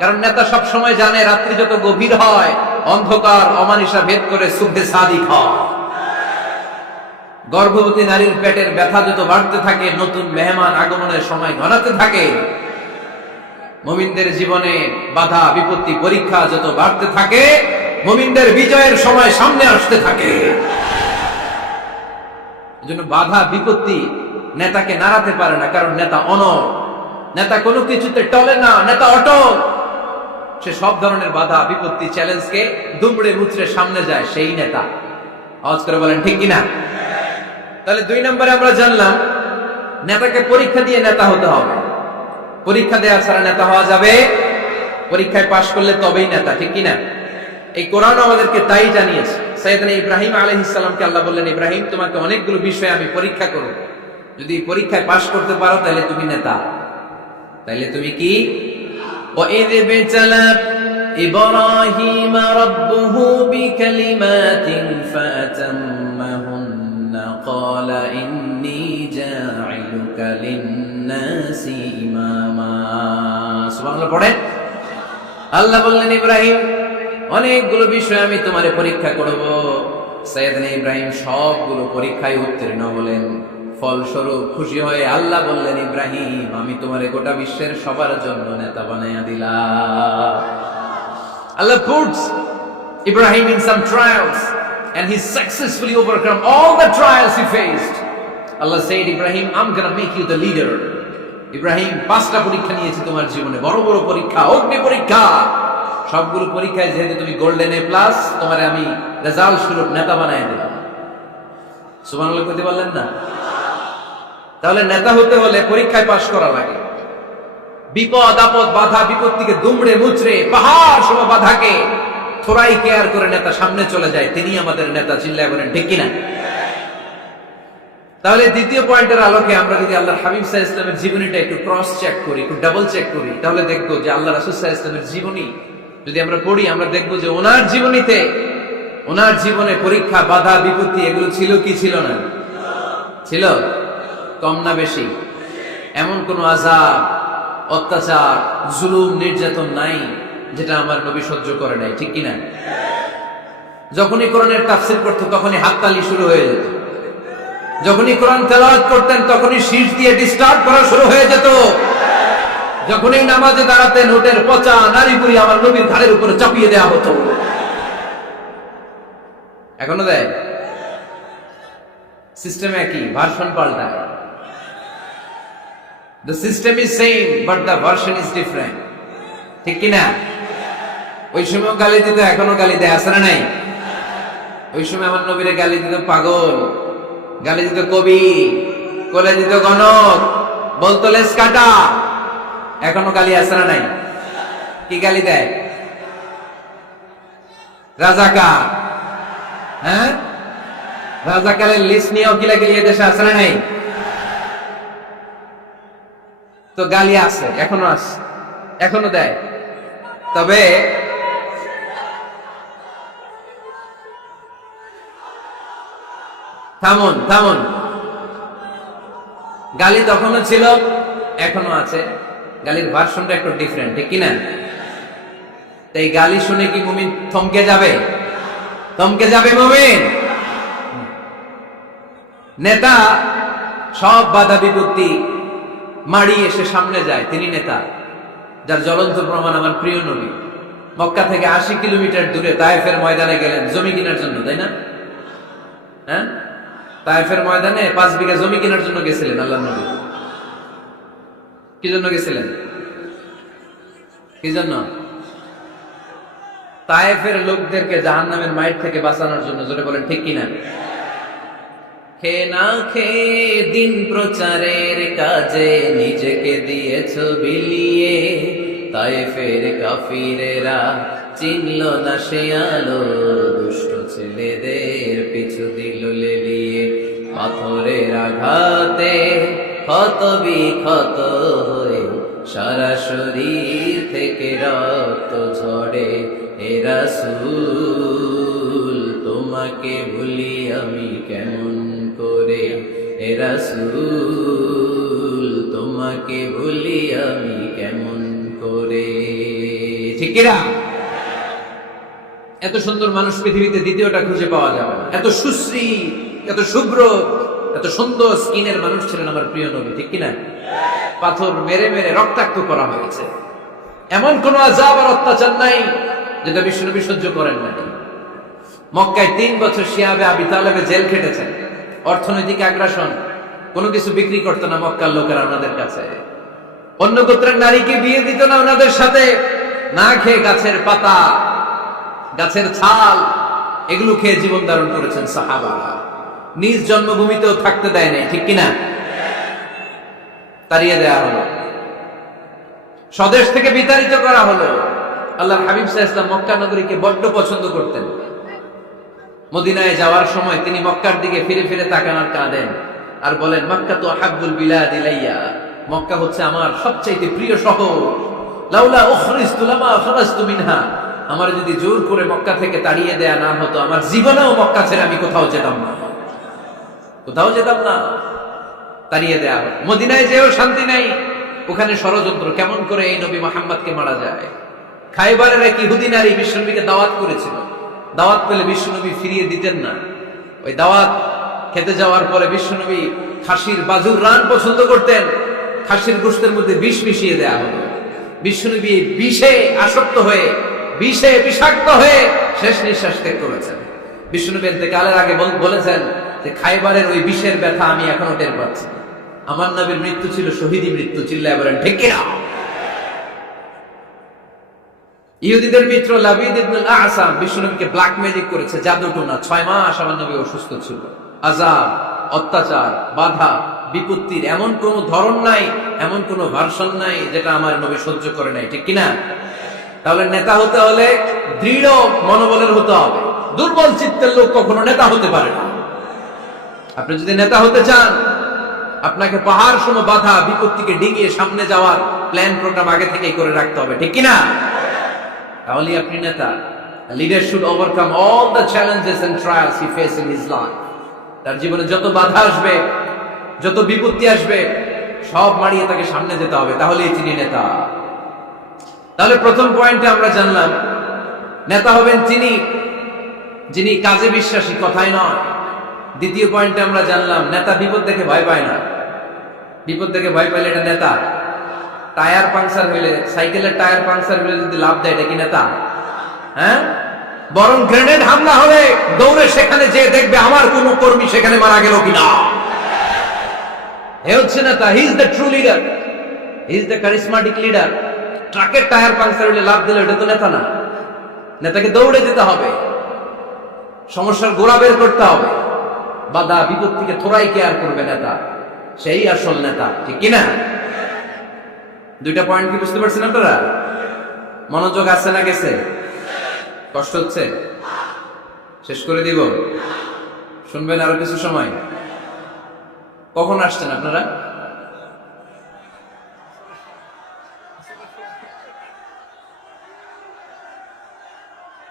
কারণ নেতা সব সময় জানে রাত্রি যত গভীর হয়, অন্ধকার অমানিসা ভেদ করে সুবহে সাদিক হয়। গর্ভবতী নারীর পেটের ব্যথা যত বাড়তে থাকে, নতুন মেহমান আগমনের সময় ঘনাতে থাকে। মুমিনদের জীবনে বাধা বিপত্তি পরীক্ষা যত বাড়তে থাকে, মুমিনদের বিজয়ের সময় সামনে আসতে থাকে। এজন্য বাধা বিপত্তি নেতাকে নাড়াতে পারে না, কারণ নেতা অনড়। নেতা কোনো কিছুতে টলে না, নেতা অটল। সে সব ধরনের বাধা বিপত্তি চ্যালেঞ্জকে দুমড়ে মুচড়ে সামনে যায়, সেই নেতা। আওয়াজ করে বলেন ঠিক কিনা? তাহলে 2 নম্বরে আমরা জানলাম নেতাকে পরীক্ষা দিয়ে নেতা হতে হবে। পরীক্ষা দেওয়া ছাড়া নেতা হওয়া যাবে? পরীক্ষায় পাশ করলে তবেই নেতা। ঠিক কিনা? এই কোরআন আমাদেরকে তাই জানিয়েছে। সাইয়েদনা ইব্রাহিম আলাইহিস সালামকে আল্লাহ বললেন, ইব্রাহিম তোমাকে অনেকগুলো বিষয়ে আমি পরীক্ষা করব, যদি পরীক্ষায় পাশ করতে পারো তাহলে তুমি নেতা। তাহলে তুমি কি? وَإِذِ ابْتَلَى إِبْرَاهِيمَ رَبُّهُ بِكَلِمَاتٍ فَأَتَمَّهُنَّ قَالَ إِنِّي جَاعِلُكَ لِلنَّاسِ إِمَامًا। সুবহানাল্লাহ পড়েন। আল্লাহ বললেন, ইব্রাহিম অনেকগুলো বিষয় আমি তোমারে পরীক্ষা করব। সাইয়েদনা ইব্রাহিম সবগুলো পরীক্ষায় উত্তীর্ণ হলেন। ফলস্বরূপ খুশি হয়ে আল্লাহ বললেন, ইব্রাহিম আমি তোমারে গোটা বিশ্বের সবার জন্য নেতা বানাইয়া দিলাম। আল্লাহ puts Ibrahim in some trials and he successfully overcome all the trials he faced. Allah said, Ibrahim, I'm gonna make you the leader. Ibrahim 5টা পরীক্ষা নিয়েছি তোমার জীবনে, বড় বড় পরীক্ষা, অগ্নি পরীক্ষা। সবগুলো পরীক্ষায় যেহেতু তুমি গোল্ডেন এ প্লাস, তোমারে আমি রেজাল্ট স্বরূপ নেতা বানাইয়া দিলাম। সুবহানাল্লাহ কইতে পারলেন না? তাহলে নেতা হতে হলে পরীক্ষায় পাশ করা লাগে। বিপদ আপদ বাধা বিপত্তিকে দুমড়ে মুচড়ে পাহাড় সম বাধাকে থোড়াই কেয়ার করে নেতা সামনে চলে যায়, তিনি আমাদের নেতা। চিল্লায় বলেন ঠিক কিনা? তাহলে দ্বিতীয় পয়েন্টের আলোকে আমরা যদি আল্লাহর হাবিব সাল্লাল্লাহু আলাইহি ওয়াসাল্লামের জীবনীটা একটু ক্রস চেক করি, একটু ডাবল চেক করি, তাহলে দেখবো যে আল্লাহ রাসূল সাল্লাল্লাহু আলাইহি ওয়াসাল্লামের জীবনী যদি আমরা পড়ি, আমরা দেখবো যে ওনার জীবনীতে, ওনার জীবনে পরীক্ষা বাধা বিপত্তি এগুলো ছিল কি ছিল না? ছিল। কম না বেশি? এমন কোন আযাব অত্যাচার জুলুম নির্যাতন নাই যেটা আমার নবী সহ্য করে নাই। ঠিক কিনা? যখনই কোরআনের তাফসীর করতো তখনই হাততালি শুরু হয়ে যেত। যখনই কোরআন তেলাওয়াত করতেন তখনই শীষ দিয়ে ডিস্টার্ব করা শুরু হয়ে যেত। যখনই নামাজে দাঁড়াতেন ওটের পচা নারীপুরি আমার নবীর ঘাড়ের উপরে চাপিয়ে দেওয়া হতো। এখনো দেয়? সিস্টেম একই, ভার্সন পাল্টায়। The system is same but the version is different. ঠিক কি না? ওই সময় গালি দিত, এখনো গালি দেয়, আছে না নাই? ওই সময় আমার নবীরে গালি দিত পাগল, গালি দিত কবি, কোলে দিত গণক, বলতো লেস কাটা। এখনো গালি আছে না নাই? কি গালি দেয়? রাজাকার। হ্যাঁ, রাজাকারের লিস্ট নিয়েও কিলাকিলি দেশে আছে না নাই? তো গালি আছে, এখনো আছে, এখনো দেয়। তবে থামুন থামুন, গালি তখনও ছিল, এখনো আছে। গালির ভার্সনটা একটু ডিফারেন্ট, ঠিক কিনা? তাই গালি শুনে কি মুমিন থমকে যাবে? থমকে যাবে মুমিন? নেতা সব বাধা বিপত্তি মাড়িয়ে এসে সামনে যায়, তিনি নেতা। যার জ্বলন্ত প্রমাণ আমার প্রিয় নবী মক্কা থেকে ৮০ কিলোমিটার দূরে তায়েফের ময়দানে গেলেন জমি কেনার জন্য, তাই না? হ্যাঁ, তায়েফের ময়দানে ৫ বিঘা জমি কেনার জন্য গেছিলেন আল্লাহর নবী। কি জন্য গেছিলেন? কি জন্য? তায়েফের লোকদেরকে জাহান্নামের মাইট থেকে বাঁচানোর জন্য। জোরে বলেন ঠিক কিনা? খে না খেয়ে দিন প্রচারের কাজে নিজেকে দিয়েছ বিলিয়ে, তায়েফের কাফিরেরা চিনল না সে আলো, দুষ্ট ছেলেদের পিছু দিল লেলিয়ে। পাথরের আঘাতে ক্ষত বিক্ষত হয়ে সারা শরীর থেকে রক্ত ঝরে। হে রাসূল তোমাকে ভুলি আমি কেমন করে, হে রাসূল তোমাকে ভুলি আমি কেমন করে। ঠিক কিনা? এত সুন্দর মানুষ পৃথিবীতে দ্বিতীয়টা খুঁজে পাওয়া যাবে না। এত সুশ্রী, এত শুভ্র, এত সুন্দর স্কিনের মানুষ ছিলেন আমার প্রিয় নবী, ঠিক কিনা? পাথর মেরে মেরে রক্তাক্ত করা হয়েছে, এমন কোন আযাব আর অত্যাচার নাই যেটা বিশ্বনবী সহ্য করেন না। মক্কায় ৩ বছর শিয়াবে আবি তালেবে জেল খেটেছেন। অর্থনৈতিক আগ্রাসন, কোনো কিছু বিক্রি করতো না মক্কার লোকেরা ওনাদের কাছে। অন্য গোত্রের নারীকে বিয়ে দিত না ওনাদের সাথে। না খেয়ে গাছের পাতা, গাছের ছাল, এগুলো খেয়ে জীবন ধারণ করেছেন সাহাবারা। নিজ জন্মভূমিতেও থাকতে দেয় নাই, ঠিক কিনা? তাড়িয়ে দেয়া হলো, স্বদেশ থেকে বিতাড়িত করা হলো। আল্লাহর হাবিব সাল্লাল্লাহু আলাইহি ওয়াসাল্লাম মক্কা নগরীকে বড্ড পছন্দ করতেন। মদিনায় যাওয়ার সময় তিনি মক্কার দিকে ফিরে ফিরে তাকান আর কাঁদেন আর বলেন, মক্কা তো আহাব্বুল বিলাদ ইলাইয়া, মক্কা হচ্ছে আমার সবচাইতে প্রিয় শহর। লাউলা উখরিজতু লামা খারাজতু মিনহা, আমার যদি জোর করে মক্কা থেকে তাড়িয়ে দেয়া না হতো, আমার জীবনেও মক্কা ছেড়ে আমি কোথাও যেতাম না, কোথাও যেতাম না। তাড়িয়ে দেয়া হলো। মদিনায় যেও শান্তি নাই, ওখানে ষড়যন্ত্র, কেমন করে এই নবী মুহাম্মদকে মারা যায়। খায়বারের এক ইহুদি নারী বিশ্বনবীকে দাওয়াত করেছিল। দাওয়াত পেলে বিশ্বনবী ফিরিয়ে দিতেন না। ওই দাওয়াত খেতে যাওয়ার পরে বিশ্বনবী খাসির বাজুর রান পছন্দ করতেন। খাসির গোশতের মধ্যে বিষ মিশিয়ে দেয়া হলো। বিশ্বনবী বিষে আসক্ত হয়ে, বিষে বিষাক্ত হয়ে শেষ নিঃশ্বাস ত্যাগ করেছেন। বিশ্বনবী ইন্তেকালের আগে বলেছেন যে খায়বারের ওই বিষের ব্যথা আমি এখনো টের পাচ্ছি। আমার নবীর মৃত্যু ছিল শহীদী মৃত্যু, চিল্লায় বলেন ঠিক কিনা? ইহুদিদের মিত্র লাবিদ ইবনুল আ'সাম বিশ্বনবীকে ব্ল্যাক ম্যাজিক করেছে, জাদু টোনা। ৬ মাস আমার নবী অসুস্থ ছিল। আযাব, অত্যাচার, বাধা বিপত্তির এমন কোন ধরন নাই, এমন কোন ভার্সন নাই যেটা আমার নবী সহ্য করে নাই, ঠিক কিনা? তাহলে নেতা হতে হলে দৃঢ় মনোবলের হতে হবে। দুর্বল চিত্তের লোক কখনো নেতা হতে পারে না। আপনি যদি নেতা হতে চান, আপনাকে পাহাড় সম বাধা বিপত্তিকে ডিঙিয়ে সামনে যাওয়ার প্ল্যান প্রোগ্রাম আগে থেকেই করে রাখতে হবে, ঠিক কিনা? তাহলে আপনি নেতা। Leader should overcome all the challenges and trials he face in his life. তার জীবনে যত বাধা আসবে, যত বিপত্তি আসবে, সব মারিয়ে তাকে সামনে যেতে হবে, তাহলেই তিনি নেতা। তাহলে প্রথম পয়েন্টে আমরা জানলাম নেতা হবেন তিনি যিনি কাজে বিশ্বাসী, কথাই নয়। দ্বিতীয় পয়েন্টে আমরা জানলাম নেতা বিপদ দেখে ভয় পায় না। বিপদ দেখে ভয় পাইলে এটা নেতা। টায়ার পাংচার হইলে, সাইকেলের টায়ার পাংচার হইলে যদি লাভ দেয়, এটা কি নেতা? হ্যাঁ, বরং গ্রেনেড হামলা হলে দৌড়ে সেখানে যে দেখবে আমার কোন কর্মী সেখানে মারা গেল কিনা। এ হচ্ছে নেতা। He is the true leader, he is the charismatic leader. ট্রাকের টায়ার পাংচার হইলে লাভ দিলে এটা তো নেতা না। নেতাকে দৌড়ে যেতে হবে, সমস্যার গোড়া বের করতে হবে, বাধা বিপত্তিকে থোড়াই কেয়ার করবে নেতা। সেই আসল নেতা, ঠিক কিনা? দুইটা পয়েন্ট কি বুঝতে পারছেন আপনারা? মনোযোগ আছে না গেছে? কষ্ট হচ্ছে? শেষ করে দিব? শুনবেন আরো কিছু সময়? কখন আসছেন আপনারা?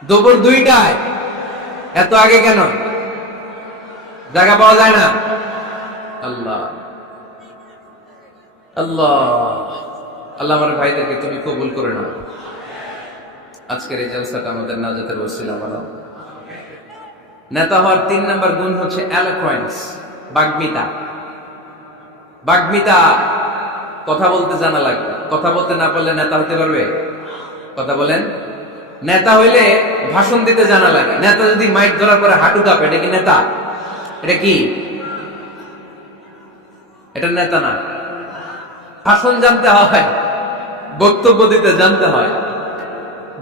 দুপুর 2টায়। এত আগে কেন? জায়গা পাওয়া যায় না? আল্লাহ আল্লাহ আল্লাহ, আমার ভাইদেরকে তুমি কবুল করে নাও। আজকের এই জলসাটা আমাদের নাজাতের ওসিলা বানাও। নেতা হওয়ার 3 নাম্বার গুণ হচ্ছে এলোকোয়েন্স, বাগ্মিতা। বাগ্মিতা, কথা বলতে জানা লাগবে। কথা বলতে না পারলে নেতা হতে পারবে? কথা বলেন। নেতা হইলে ভাষণ দিতে জানা লাগে। নেতা যদি মাইক ধরার পরে হাঁটু কাঁপে, এটা কি নেতা? এটা কি? এটা নেতা না। ভাষণ জানতে হয়, বক্তব্য দিতে জানতে হয়।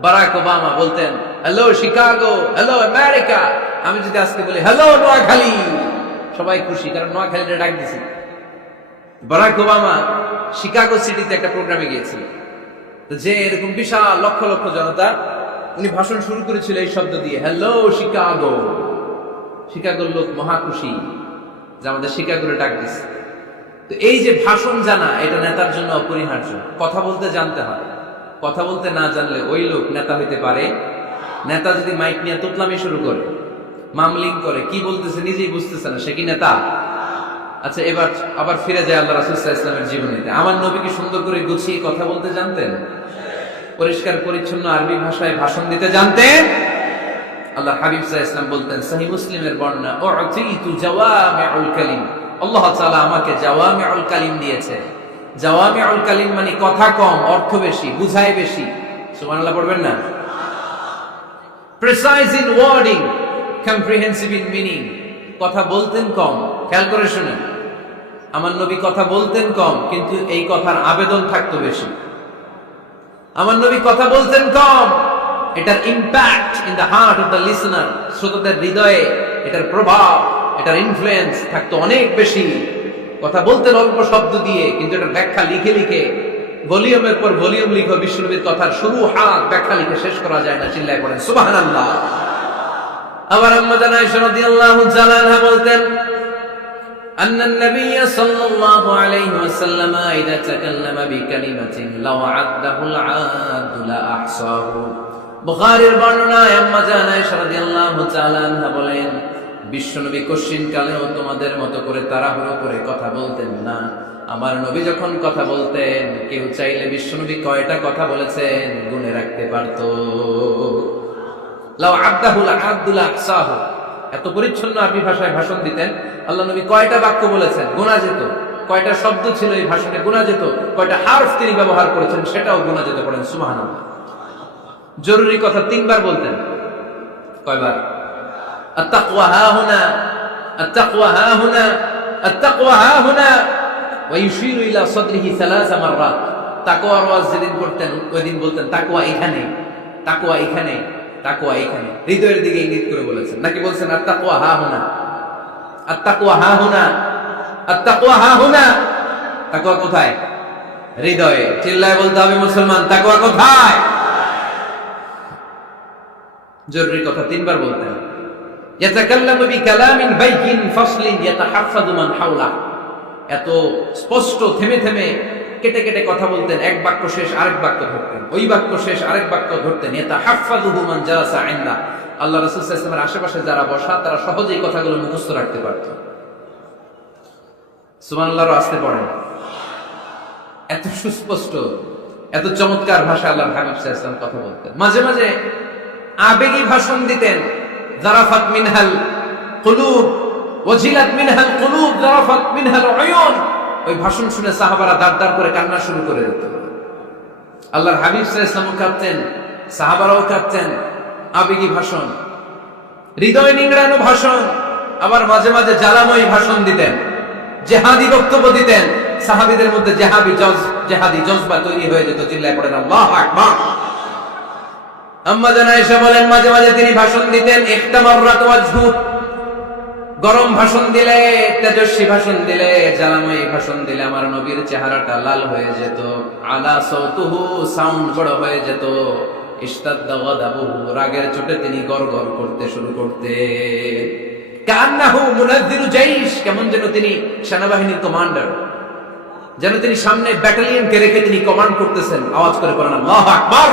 বারাক ওবামা বলতেন, হ্যালো শিকাগো, হ্যালো আমেরিকা। আমি যদি আজকে বলি হ্যালো নোয়াখালী, সবাই খুশি, কারণ নোয়াখালীটা ডাক দিছি। বারাক ওবামা শিকাগো সিটিতে একটা প্রোগ্রামে গিয়েছিল, যে এরকম বিশাল লক্ষ লক্ষ জনতা, উনি ভাষণ শুরু করেছিল এই শব্দ দিয়ে, হ্যালো শিকাগো। শিকাগোর লোক মহা খুশি যে আমাদের শিকাগোরে ডাক দিচ্ছে। তো এই যে ভাষণ জানা, এটা নেতার জন্য অপরিহার্য। কথা বলতে জানতে হয়। কথা বলতে না জানলে ওই লোক নেতা হইতে পারে? নেতা যদি মাইক নিয়ে তোতলামি শুরু করে, মামলিং করে, কি বলতেছে নিজেই বুঝতেছে না, সে কি নেতা? আচ্ছা, এবার আবার ফিরে যায় আল্লাহ রাসূল সাল্লাল্লাহু আলাইহি ওয়াসাল্লামের জীবনীতে। আমার নবী কি সুন্দর করে গুছিয়ে কথা বলতে জানতেন? পরিষ্কার পরিচ্ছন্ন আরবি ভাষায় ভাষণ দিতে জানতেন? আল্লাহ হাবিব সাল্লাল্লাহু আলাইহি ওয়াসাল্লাম বলতেন, সহিহ মুসলিমের বর্ণনা, উতিতু জাওয়ামিউল কালিম, আল্লাহ তাআলা আমাকে জাওয়ামিউল কালিম দিয়েছে। জাওয়ামিউল কালিম মানে কথা কম, অর্থ বেশি, বুঝায় বেশি। সুবহানাল্লাহ পড়বেন না? Precise in wording, comprehensive in meaning. কথা বলতেন কম, খেয়াল করে শুনেন। আমার নবী কথা বলতেন কম, কিন্তু এই কথার আবেদন থাকতো বেশি। আমার নবী কথা বলতেন কম, এটার impact in the heart of the listener, শ্রোতাদের হৃদয়ে এটার প্রভাব, এটার ইনফ্লুয়েন্স থাকতো অনেক বেশি। কথা বলতেন অল্প শব্দ দিয়ে, কিন্তু এটার ব্যাখ্যা লিখে লিখে, ভলিউমের পর ভলিউম লিখো। বিশ্বনবীর কথার শুরু হাত ব্যাখ্যা লিখে শেষ করা যায় না। চিল্লায় পড়েন সুবহানাল্লাহ। আবার আম্মা জানা আয়েশা রাদিয়াল্লাহু তাআলা আনহা বলতেন, আন্নান নবী সাল্লাল্লাহু আলাইহি ওয়াসাল্লাম ইযা তাকাল্লামা বিকালিমাতিন লাউ আদাহুল আদু লা আহসাহু। বুখারীর বর্ণনায় আম্মা জানা আয়েশা রাদিয়াল্লাহু তাআলা আনহা বলেন, বিশ্বনবী কশিন কালেও তোমাদের মতো করে তাড়াহুড়ো করে কথা বলতেন না। আমার নবী যখন কথা বলতেন, কেউ চাইলে বিশ্বনবী কয়টা কথা বলেছেন গুনে রাখতে পারত। লাউ আদাহুল আদু লা আহসাহু, এত পরিচ্ছন্ন আরবি ভাষায় ভাষণ দিতেন। আল্লাহ নবী কয়টা বাক্য বলেছেন গোনা যেত, কয়টা শব্দ ছিল এই ভাষণে গোনা যেত, কয়টা হারফ তিনি ব্যবহার করেছেন সেটাও গোনা যেত। পড়েন সুবহানাল্লাহ। জরুরি কথা 3 বার বলতেন। কয়বার? আত-তাকওয়া হাহুনা, আত-তাকওয়া হাহুনা, আত-তাকওয়া হাহুনা, ওয়া ইউশিরু ইলা সাদরিহি 3 মাররাত। তাকওয়ার ওয়াজ যেদিন করতেন ওই দিন বলতেন তাকওয়া এখানে, তাকওয়া এখানে, তাকওয়া এখানে। হৃদয়ের দিকে ইঙ্গিত করে বলেছেন, নাকি বলছেন আত-তাকওয়া হাহুনা, আত-তাকওয়া হাহুনা, আত-তাকওয়া হাহুনা? তাকওয়া কোথায়? হৃদয়ে। চিল্লায় বলতে হবে মুসলমান, তাকওয়া কোথায়? জরুরি কথা 3 বার বলতেন। ইয়াতাকাল্লামু বিকালামিন বাইয়িন ফাসলিন ইয়াতাহাফফাযু মান হাওলা। এত স্পষ্ট থেমে থেমে কেটে কেটে কথা বলতেন। এক বাক্য শেষ আরেক বাক্য ধরতেন, ওই বাক্য শেষ আরেক বাক্য ধরতেন। ইয়াতাহাফফাযুহু মান জালাসা ইনদা। আল্লাহ রাসূল সাল্লাল্লাহু আলাইহি ওয়াসাল্লামের আশেপাশে যারা বসা, তারা সহজেই কথাগুলো মুখস্থ রাখতে পারত। সুবহানাল্লাহ। আসতে পড়েন। এত সুস্পষ্ট, এত চমৎকার ভাষা আল্লাহর হাবিব সাল্লাল্লাহু আলাইহি ওয়াসাল্লাম কথা বলতেন। মাঝে মাঝে আবেগী ভাষণ দিতেন। যারাফাত মিনহাল কুলুব ওয়াজিলাত মিনহাল কুলুব যারাফাত মিনহাল উয়ুন। ওই ভাষণ শুনে সাহাবারা দাঁড় করে কান্না শুরু করে দিত। আল্লাহর হাবিব সাল্লাল্লাহু আলাইহি ওয়াসাল্লাম কাঁদতেন, সাহাবারাও কাঁদতেন। আবেগী ভাষণ, হৃদয় নিংড়ানো ভাষণ। আবার মাঝে মাঝে জ্বালাময়ী ভাষণ দিতেন, জিহাদি বক্তব্য দিতেন। সাহাবীদের মধ্যে জিহাদি জজবা তৈরি হয়ে যেত। চিল্লায় পড়েন আল্লাহু আকবার। আম্মা জানা আয়েশা বলেন, মাঝে মাঝে তিনি ভাষণ দিতেন, ইহতামাররাত ওয়াজহু, গরম ভাষণ দিলে, তেজস্বী ভাষণ দিলে, জ্বালাময়ী ভাষণ দিলে আমার নবীর চেহারাটা লাল হয়ে যেত। আলা সাউতুহু, সাউন্ড বড় হয়ে যেত। ইশতাদ্দা গাদাবুহু, রাগের চোটে তিনি গড়গড় করতে শুরু করতেন। কান্নাহু মুনাজ্জিরু জাইশ, কেমন যেন তিনি সেনাবাহিনীর কমান্ডার, যেন তিনি সামনে ব্যাটালিয়নকে রেখে তিনি কমান্ড করতেছেন। আওয়াজ করে পড়েন আল্লাহু আকবার।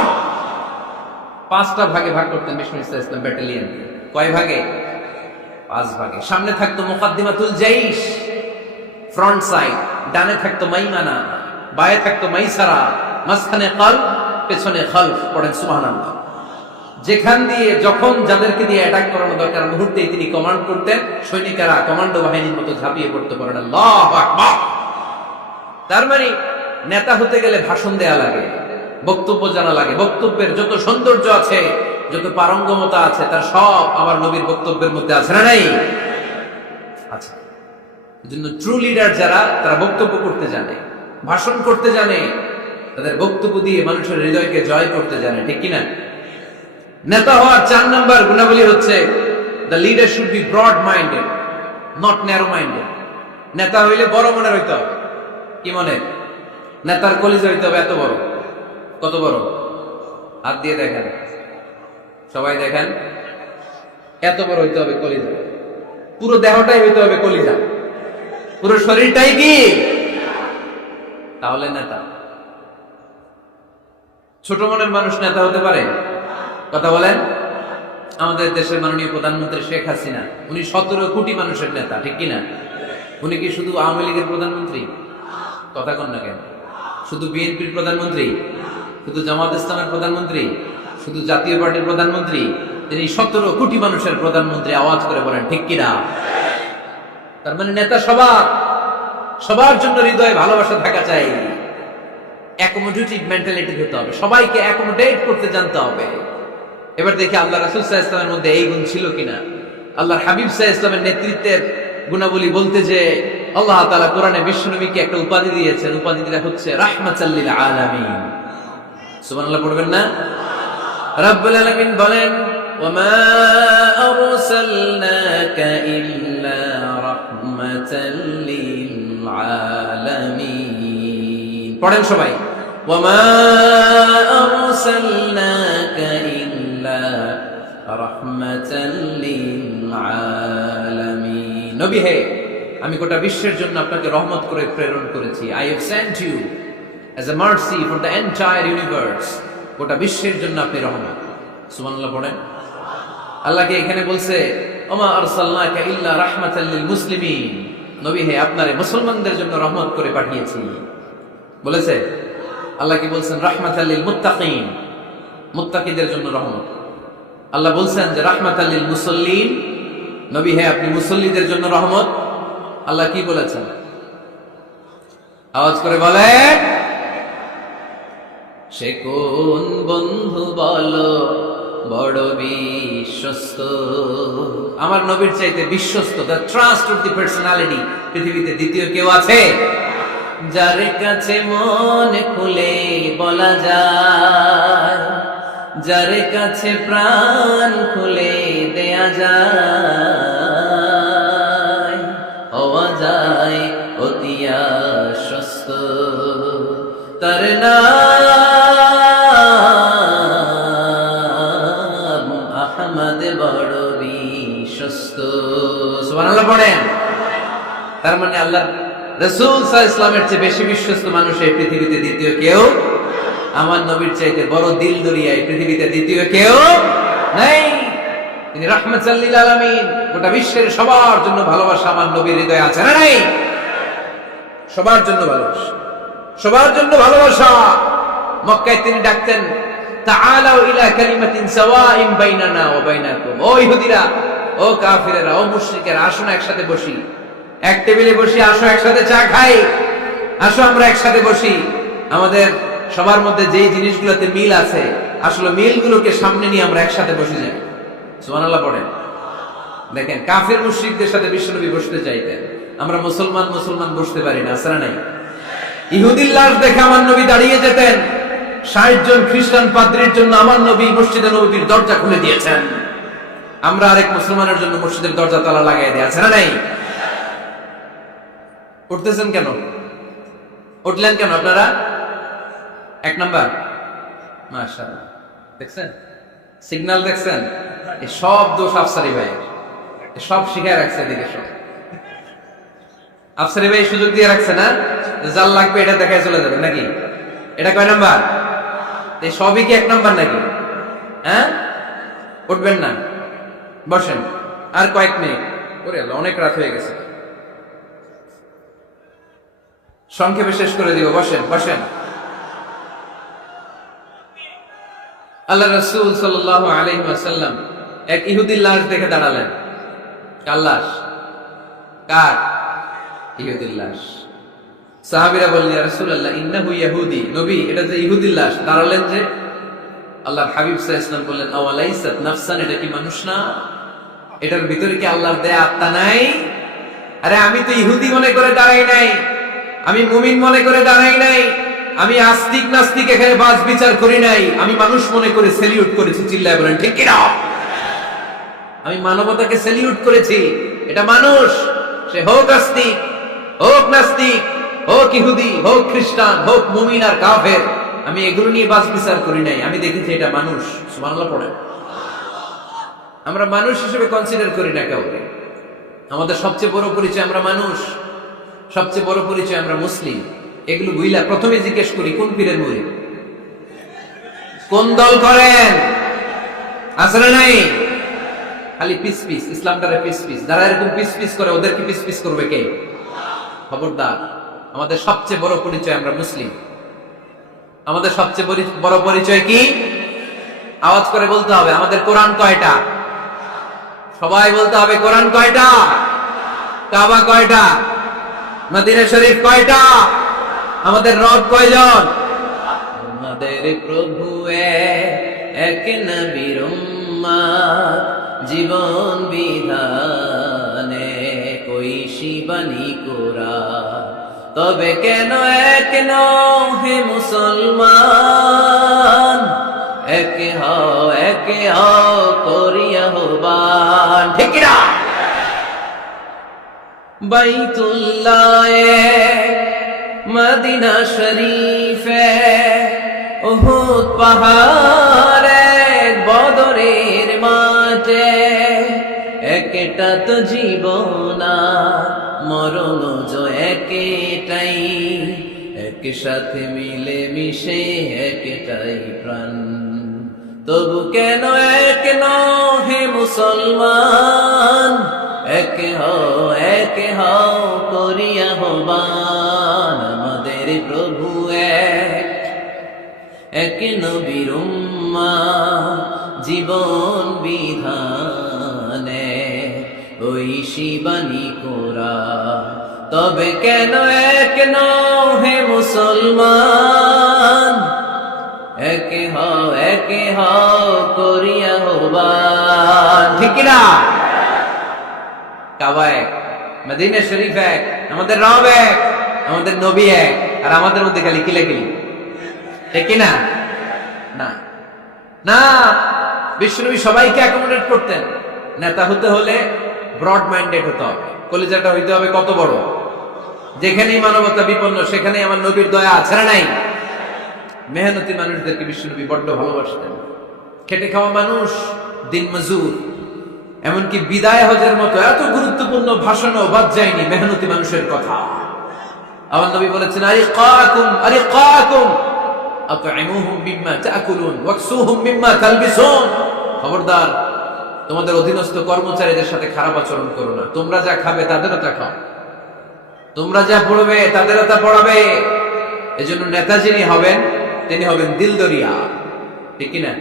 5টা ভাগে ভাগ করতেন বিষ্ণু ইসলাম ব্যাটালিয়ন। কয় ভাগে? 5 ভাগে। সামনে থাকতো মুকাদ্দিমাতুল জাইশ, ফ্রন্ট সাইড। ডানে থাকতো মাইমানা, বায়ে থাকতো মাইসারা, মাঝখানে কলব, পেছনে খালফ। পড়েন সুবহানাল্লাহ। যেখান দিয়ে যখন যাদেরকে দিয়ে অ্যাটাক করানো দরকার মুহূর্তেই তিনি কমান্ড করতেন। সৈনিকেরা কমান্ডো বাহিনীর মতো ঝাঁপিয়ে পড়তে পারেন আল্লাহু আকবার। তার মানে নেতা হতে গেলে ভাষণ দেয়া লাগে, বক্তব্য জানা লাগে। বক্তব্যের যত সৌন্দর্য আছে, যত পারঙ্গমতা আছে, তার সব আমার নবীর বক্তব্যের মধ্যে আছে না নাই? আচ্ছা, এজন্য ট্রু লিডার যারা, তারা বক্তব্য করতে জানে, ভাষণ করতে জানে, তাদের বক্তব্য দিয়ে মানুষের হৃদয়কে জয় করতে জানে, ঠিক কিনা? নেতা হওয়ার 4 নাম্বার গুণাবলী হচ্ছে the leader should be broad minded, not narrow minded. নেতা হইলে বড় মনের হইতে হবে। কি মনে? নেতার কলিজা হইতে হবে এত বড়। কত বড়? হাত দিয়ে দেখেন, সবাই দেখেন, এত বড় হইতে হবে কলিজা। পুরো দেহটাই হইতে হবে কলিজা, পুরো শরীরটাই কি? তাহলে নেতা। ছোট মনের মানুষ নেতা হতে পারে? কথা বলেন। আমাদের দেশের মাননীয় প্রধানমন্ত্রী শেখ হাসিনা, উনি 17 কোটি মানুষের নেতা, ঠিক কিনা? উনি কি শুধু আওয়ামী লীগের প্রধানমন্ত্রী? কথা কন না কেন? শুধু বিএনপির প্রধানমন্ত্রী? শুধু জামাত ইসলামের প্রধানমন্ত্রী? শুধু জাতীয় পার্টির প্রধানমন্ত্রী? তিনি 17 কোটি মানুষের প্রধানমন্ত্রী। আওয়াজ করে বলেন ঠিক কিনা? তার মানে নেতা সবার জন্য হৃদয়ে ভালোবাসা থাকা চাই। অ্যাকোমোডেটিভ মেন্টালিটি হতে হবে, সবাইকে অ্যাকোমোডেট করতে জানতে হবে। এবার দেখি আল্লাহ রাসূল সাল্লাল্লাহু আলাইহি ওয়াসাল্লামের মধ্যে এই গুণ ছিল কিনা। আল্লাহর হাবিব সাল্লাল্লাহু আলাইহি ওয়াসাল্লামের নেতৃত্বের গুণাবলী বলতে যে আল্লাহ তাআলা কোরআনে বিশ্বনবীকে একটা উপাধি দিয়েছেন। উপাধিটা হচ্ছে রাহমাতাল লিল আলামিন। সুবহানাল্লাহ পড়বেন না? রাব্বুল আলামিন বলেন ওয়ামা আরসালনাকা ইল্লা রাহমাতাল লিল আলামিন। পড়েন সবাই, ওয়ামা আরসালনাকা ইল্লা রাহমাতাল লিল আলামিন। নবী হে, আমি গোটা বিশ্বের জন্য আপনাকে রহমত করে প্রেরণ করেছি। I have sent you as a mercy for the entire universe. গোটা বিশ্বের জন্য আপনি রহমত। সুবহানাল্লাহ পড়েন। আল্লাহকে এখানে বলছে ওমা আরসালনাকা ইল্লা রাহমাতাল লিল মুসলিমিন। নবী হে, আপনারে মুসলমানদের জন্য রহমত করে পাঠিয়েছি বলেছে। আল্লাহ কি বলছেন? রাহমাতাল লিল মুত্তাকিন, মুত্তাকিদের জন্য রহমত। আল্লাহ বলছেন যে রাহমাতাল লিল মুসাল্লিন, নবী হে আপনি মুসল্লিদের জন্য রহমত। আল্লাহ কি বলেছেন? আওয়াজ করে বলেন। সে কোন বন্ধু বলো বড় বিশ্বস্ত? আমার নবীর চাইতে বিশ্বস্ত, the trust of the personality, পৃথিবীতে দ্বিতীয় কেউ আছে? যার কাছে মন খুলে বলা যায়, যার কাছে প্রাণ খুলে দেয়া যায়, হওয়া যায় অতি আশ্বস্ত। তার নাম আহমদ, বড় বিশ্বস্ত। সুবহানাল্লাহ পড়েন। তার মানে আল্লাহ রাসূল সাল্লাল্লাহু আলাইহি ওয়াসাল্লামের চেয়ে বেশি বিশ্বস্ত মানুষ এই পৃথিবীতে দ্বিতীয় কেউ, আমার নবীর চাইতে বড় দিল দরিয়া এই পৃথিবীতে দ্বিতীয় কেউ নাই। তিনি রাহমাতাল লিল আলামিন, গোটা বিশ্বের সবার জন্য ভালোবাসা আমার নবীর হৃদয়ে আছে না নাই? সবার জন্য ভালোবাসা, সবার জন্য ভালোবাসা। মক্কায় তিনি ডাকতেন তাআলাউ ইলা কালিমাতিন সাওয়াইন বাইনানা ওয়া বাইনাকুম। ও ইহুদিরা, ও কাফিরেরা, ও মুশরিকেরা, আসুন একসাথে বসি, এক টেবিলে বসি, আসো একসাথে চা খাই, আসো আমরা একসাথে বসি। আমাদের সবার মধ্যে যেই জিনিসগুলোতে মিল আছে, আসলে মিলগুলোকে সামনে নিয়ে আমরা একসাথে বসে যাই। সুবহানাল্লাহ পড়েন। দেখেন, কাফির মুশরিকদের সাথে বিশ্বনবী বসতে চাইতেন, আমরা মুসলমান বসতে পারি না, আসলে নাই। ইহুদির লাশ দেখে আমার নবী দাঁড়িয়ে যেতেন। 60 জন খ্রিস্টান পাদ্রীর জন্য আমার নবী মসজিদে নববীর দরজা খুলে দিয়েছেন। আমরা আরেক মুসলমানের জন্য মসজিদের দরজা তালা লাগাই দিয়ে আছে না নাই? উঠতেছেন কেন? উঠলেন কেন আপনারা? এক নাম্বার, মাশাআল্লাহ, দেখছেন সিগন্যাল, দেখছেন এই সব দোষ আফসারি ভাই, সব শিখায় রাখছে দিকে সব। আফসারি ভাই সুযোগ দিয়ে রাখছে না, জাল লাগবে এটা দেখায় চলে যাবে নাকি? এটা কয় নাম্বার? এই সবই কি এক নাম্বার নাকি? হ্যাঁ, উঠবেন না, বসেন আর কয়েক মিনিট। ওরে আল্লাহ, অনেক রাত হয়ে গেছে, সংক্ষেপে শেষ করে দিব। বসেন বসেন। আল্লাহ রাসূল সাল্লাল্লাহু আলাইহি ওয়াসাল্লাম এক ইহুদির লাশ দেখে দাঁড়ালেন। কার লাশ? কার? ইহুদির লাশ। সাহাবীরা বললেন, ইয়া রাসূলুল্লাহ ইন্নাহু ইহুদি, নবী এটা যে ইহুদির লাশ। দাঁড়ালেন যে, আল্লাহর হাবিব সাল্লাল্লাহু আলাইহি ওয়াসাল্লাম বললেন, আওয়ালাইসাত নাফসান, এটা কি মানুষ না? এটার ভিতরে কি আল্লাহর দেয়া আত্মা নাই? আরে আমি তো ইহুদি মনে করে দাঁড়াই নাই, আমি মুমিন মনে করে দাঁড়াই নাই, আমি আস্তিক নাস্তিক এখানে বাস বিচার করি নাই, আমি মানুষ মনে করে সেলিউট করেছি। চিল্লায় বলেন ঠিক কি না? আমি মানবতাকে সেলিউট করেছি। এটা মানুষ, সে হোক আস্তিক, হোক নাস্তিক, হোক ইহুদি, হোক খ্রিস্টান, হোক মুমিন আর কাফের, আমি এগুলো নিয়ে বাস বিচার করি নাই। আমি দেখেছি এটা মানুষ। সুবহানাল্লাহ পড়ে। আমরা মানুষ হিসেবে কনসিডার করি না কাউকে। আমাদের সবচেয়ে বড় পরিচয় আমরা মানুষ, সবচেয়ে বড় পরিচয় আমরা মুসলিম। এগুলো বুঝলা প্রথমে জিজ্ঞেস করি কোন পীরের মুরিদ, কোন দল করেন, আসলে নাই খালি পিস পিস, ইসলামটারে পিস পিস। যারা এরকম পিস পিস করে ওদেরকে পিস পিস করবে কে? খবরদার। আমাদের সবচেয়ে বড় পরিচয় আমরা মুসলিম। আমাদের সবচেয়ে বড় পরিচয় কি? আওয়াজ করে বলতে হবে, আমাদের কোরআন কয়টা? সবাই বলতে হবে, কোরআন কয়টা? কাবা কয়টা? মদিনা শরীফ কয়টা? আমাদের রব কয়জন? আমাদের প্রভু এক নবীর উম্মত, জীবন বিধানে কইশি বাণী কোরআন। তবে কেন এক নও হে মুসলমান, একে হও করিয়া আহ্বান। ঠিক না? বাইতুল্লাহ মদিনা শরীফে, উহুদ পাহাড়ে, বদরের মাঠে, একটা তো জীবন মরণ যে একটাই, একসাথে মিলে মিশে একটাই প্রাণ। তবু কেন এক নও হে মুসলমান, একে হও করিয়া আহ্বান। আমাদের প্রভু এক নবীর উম্মত, জীবন বিধানে ঐশী বাণী কোরআন। তবে কেন এক নও হে মুসলমান, একে হও করিয়া আহ্বান। ঠিক না? কাবা এক, মদিনা শরীফ এক, আমাদের রব এক, আমাদের নবী এক, আর আমাদের মধ্যে খালি কিলাকিলি। ঠিক কিনা? না না, বিশ্বনবী সবাইকে অ্যাকোমোডেট করতেন। নেতা হতে হলে ব্রড মাইন্ডেড হতে হবে, কলিজাটা হইতে হবে কত বড়। যেখানেই মানবতা বিপন্ন সেখানেই আমার নবীর দয়া আছে না নাই? মেহনতি মানুষদেরকে বিশ্বনবী বড্ড ভালোবাসতেন। খেটে খাওয়া মানুষ, দিন মজুর, এমনকি বিদায় হজের মতো এত গুরুত্বপূর্ণ ভাষণও বাদ যায়নি মেহনতি মানুষের কথা। আমার নবী বলেছেন, আরিকাকুম আতঈমুহুম মিম্মা তাকুলুন ওয়াকসুহুম মিম্মা তালবিসুন। খবরদার, তোমাদের অধীনস্থ কর্মচারীদের সাথে খারাপ আচরণ করো না। তোমরা যা খাবে তাদেরও তা খাও, তোমরা যা পড়বে তাদেরও তা পড়াবে। এজন্য নেতা যিনি হবেন তিনি হবেন দিলদরিয়া। ঠিক কিনা?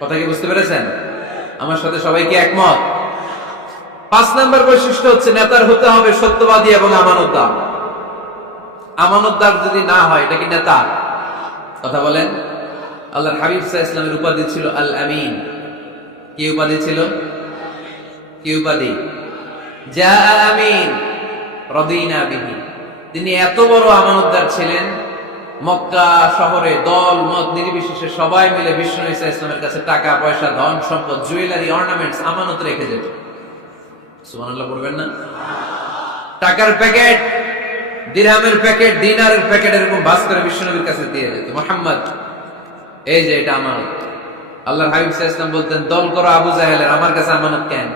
কথা কি বুঝতে পেরেছেন? আমার সাথে সবাই কি একমত? 5 নম্বর বৈশিষ্ট্য হচ্ছে নেতার হতে হবে সত্যবাদী এবং আমানতদার। আমানতদার যদি না হয় এটা কি নেতা? কথা বলেন। আল্লাহর হাবিব সাল্লাল্লাহু আলাইহি ওয়াসাল্লামের উপাধি ছিল আল আমিন। কি উপাধি ছিল? কি উপাধি? জা আমিন রাদিনা বিহি। তিনি এত বড় আমানতদার ছিলেন, মক্কা শহরে দল মত নির্বিশেষে সবাই মিলে বিষ্ণু ঈসা ইসলামের কাছে টাকা পয়সা ধন সম্পদ জুয়েলারি অর্নামেন্টস আমানত রেখে যেত। সুবহানাল্লাহ পড়বেন না? টাকার প্যাকেট, দিরহামের প্যাকেট, দিনারের প্যাকেট এরকম ভাস করে বিশ্বনবীর কাছে দিয়ে যেত। মুহাম্মদ, এই যে এটা আমানত। আল্লাহর হাবিব সাল্লাল্লাহু আলাইহি ওয়াসাল্লাম বলতেন, দল করো আবু জাহেলের, আমার কাছে আমানত কেন?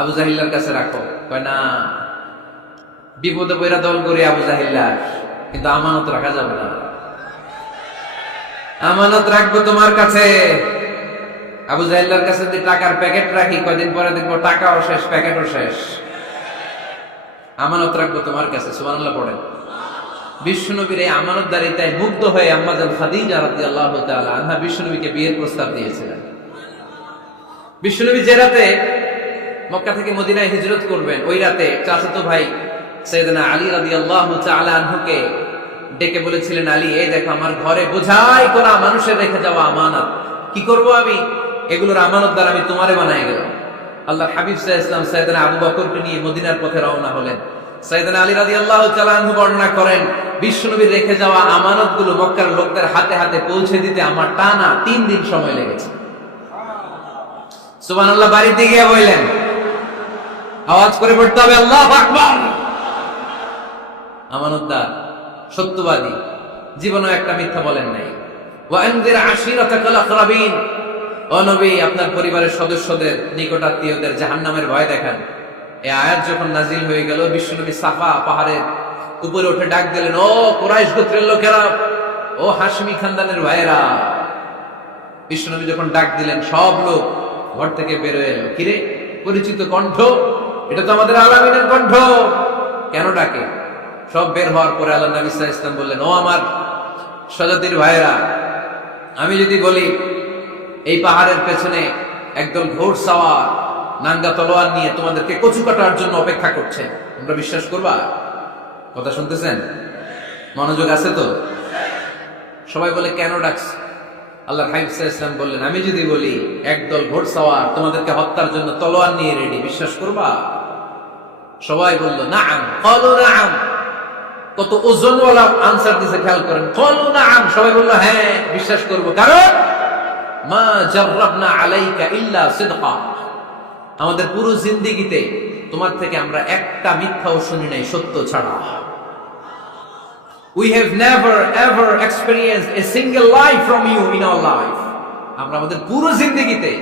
আবু জাহিল্লার কাছে রাখো। কয় না, বিপদে পড়া দল করি আবু জাহিল্লার, কিন্তু আমানত রাখা যাবে না। আমানত রাখবো তোমার কাছে। আবু জাহিল্লার কাছে যদি টাকার প্যাকেট রাখি, কয়দিন পরে দেখবো টাকাও শেষ, প্যাকেটও শেষ। আমানত রাখবো তোমার কাছে। সুবহানাল্লাহ পড়েন। বিশ্বনবীর এই আমানতদারিতায় মুগ্ধ হয়ে আম্মা জান খাদিজা রাদিয়াল্লাহু তাআলা আনহা বিশ্বনবীকে বিয়ের প্রস্তাব দিয়েছিলেন। বিশ্বনবী যে রাতে মক্কা থেকে মদিনায় হিজরত করবেন, ওই রাতে চাচাতো ভাই সাইয়েদনা আলী রাদিয়াল্লাহু তাআলা আনহুকে ডেকে বলেছিলেন, আলী, এই দেখো আমার ঘরে বোঝাই করা মানুষের রেখে যাওয়া আমানত, কি করব আমি? এগুলোর আমানতদার আমি তোমারে বানাই গেলাম। আল্লাহর হাবিব সাল্লাল্লাহু আলাইহি ওয়াসাল্লাম সাইয়েদনা আবু বকরকে নিয়ে মদিনার পথে রওনা হলেন। সাইয়েদনা আলী রাদিয়াল্লাহু তাআলা আনহু বর্ণনা করেন, বিশ্বনবীর রেখে যাওয়া আমানতগুলো মক্কার লোকদের হাতে হাতে পৌঁছে দিতে আমার টানা 3 দিন সময় লেগেছে। সুবহানাল্লাহ। বাড়িতে গিয়ে বললেন, আওয়াজ করে পড়তে হবে আল্লাহু আকবার। আমানতদার, সত্যবাদী, জীবনে একটা মিথ্যা বলেন নাই। ওয়া আনজির আশিরাতাকাল আকরাবিন, ও নবী, আপনার পরিবারের সদস্যদের, নিকটাত্মীয়দের জাহান্নামের ভয় দেখান। এই আয়াত যখন নাজিল হয়ে গেল, বিশ্বনবী সাফা পাহাড়ের উপরে উঠে ডাক দিলেন, ও কুরাইশ গোত্রের লোকেরা, ও হাশমি খানদানের ভাইয়েরা। বিশ্বনবী যখন ডাক দিলেন, সব লোক ঘর থেকে বের হয়ে এলো। কিরে, পরিচিত কণ্ঠ, এটা তো আমাদের আলামিনের কণ্ঠ, কেন ডাকে? সব বের হওয়ার পরে আল্লাহ নবী সাল্লাল্লাহু আলাইহি ওয়াসাল্লাম বললেন, ও আমার স্বজাতির ভাইয়েরা, আমি যদি বলি এই পাহাড়ের পেছনে একদল ঘোড়সাওয়ার নাঙ্গা তলোয়ার নিয়ে তোমাদেরকে কচু কাটার জন্য অপেক্ষা করছে, তোমরা বিশ্বাস করবা? কথা শুনতেছেন? মনোযোগ আছে তো? সবাই বলে, কেন ডাকছে? আল্লাহর হাবিব সাল্লাল্লাহু আলাইহি ওয়াসাল্লাম বললেন, আমি যদি বলি একদল ঘোড়সাওয়ার তোমাদেরকে হত্যার জন্য তলোয়ার নিয়ে রেডি, বিশ্বাস করবা? সবাই বলল, নাআম। ক্বালু নাআম। কত ওজনওয়ালা আনসার দিছে, খেয়াল করেন। ক্বালু নাআম, সবাই বলল, হ্যাঁ বিশ্বাস করব। কারণ মা জাররাবনা আলাইকা ইল্লা সিদকা, আমাদের পুরো জিন্দেগিতে তোমার থেকে আমরা একটা মিথ্যাও শুনি নাই, সত্য ছাড়া। We have never ever experienced a single lie from you in our life. আমরা আমাদের পুরো জিন্দেগিতে,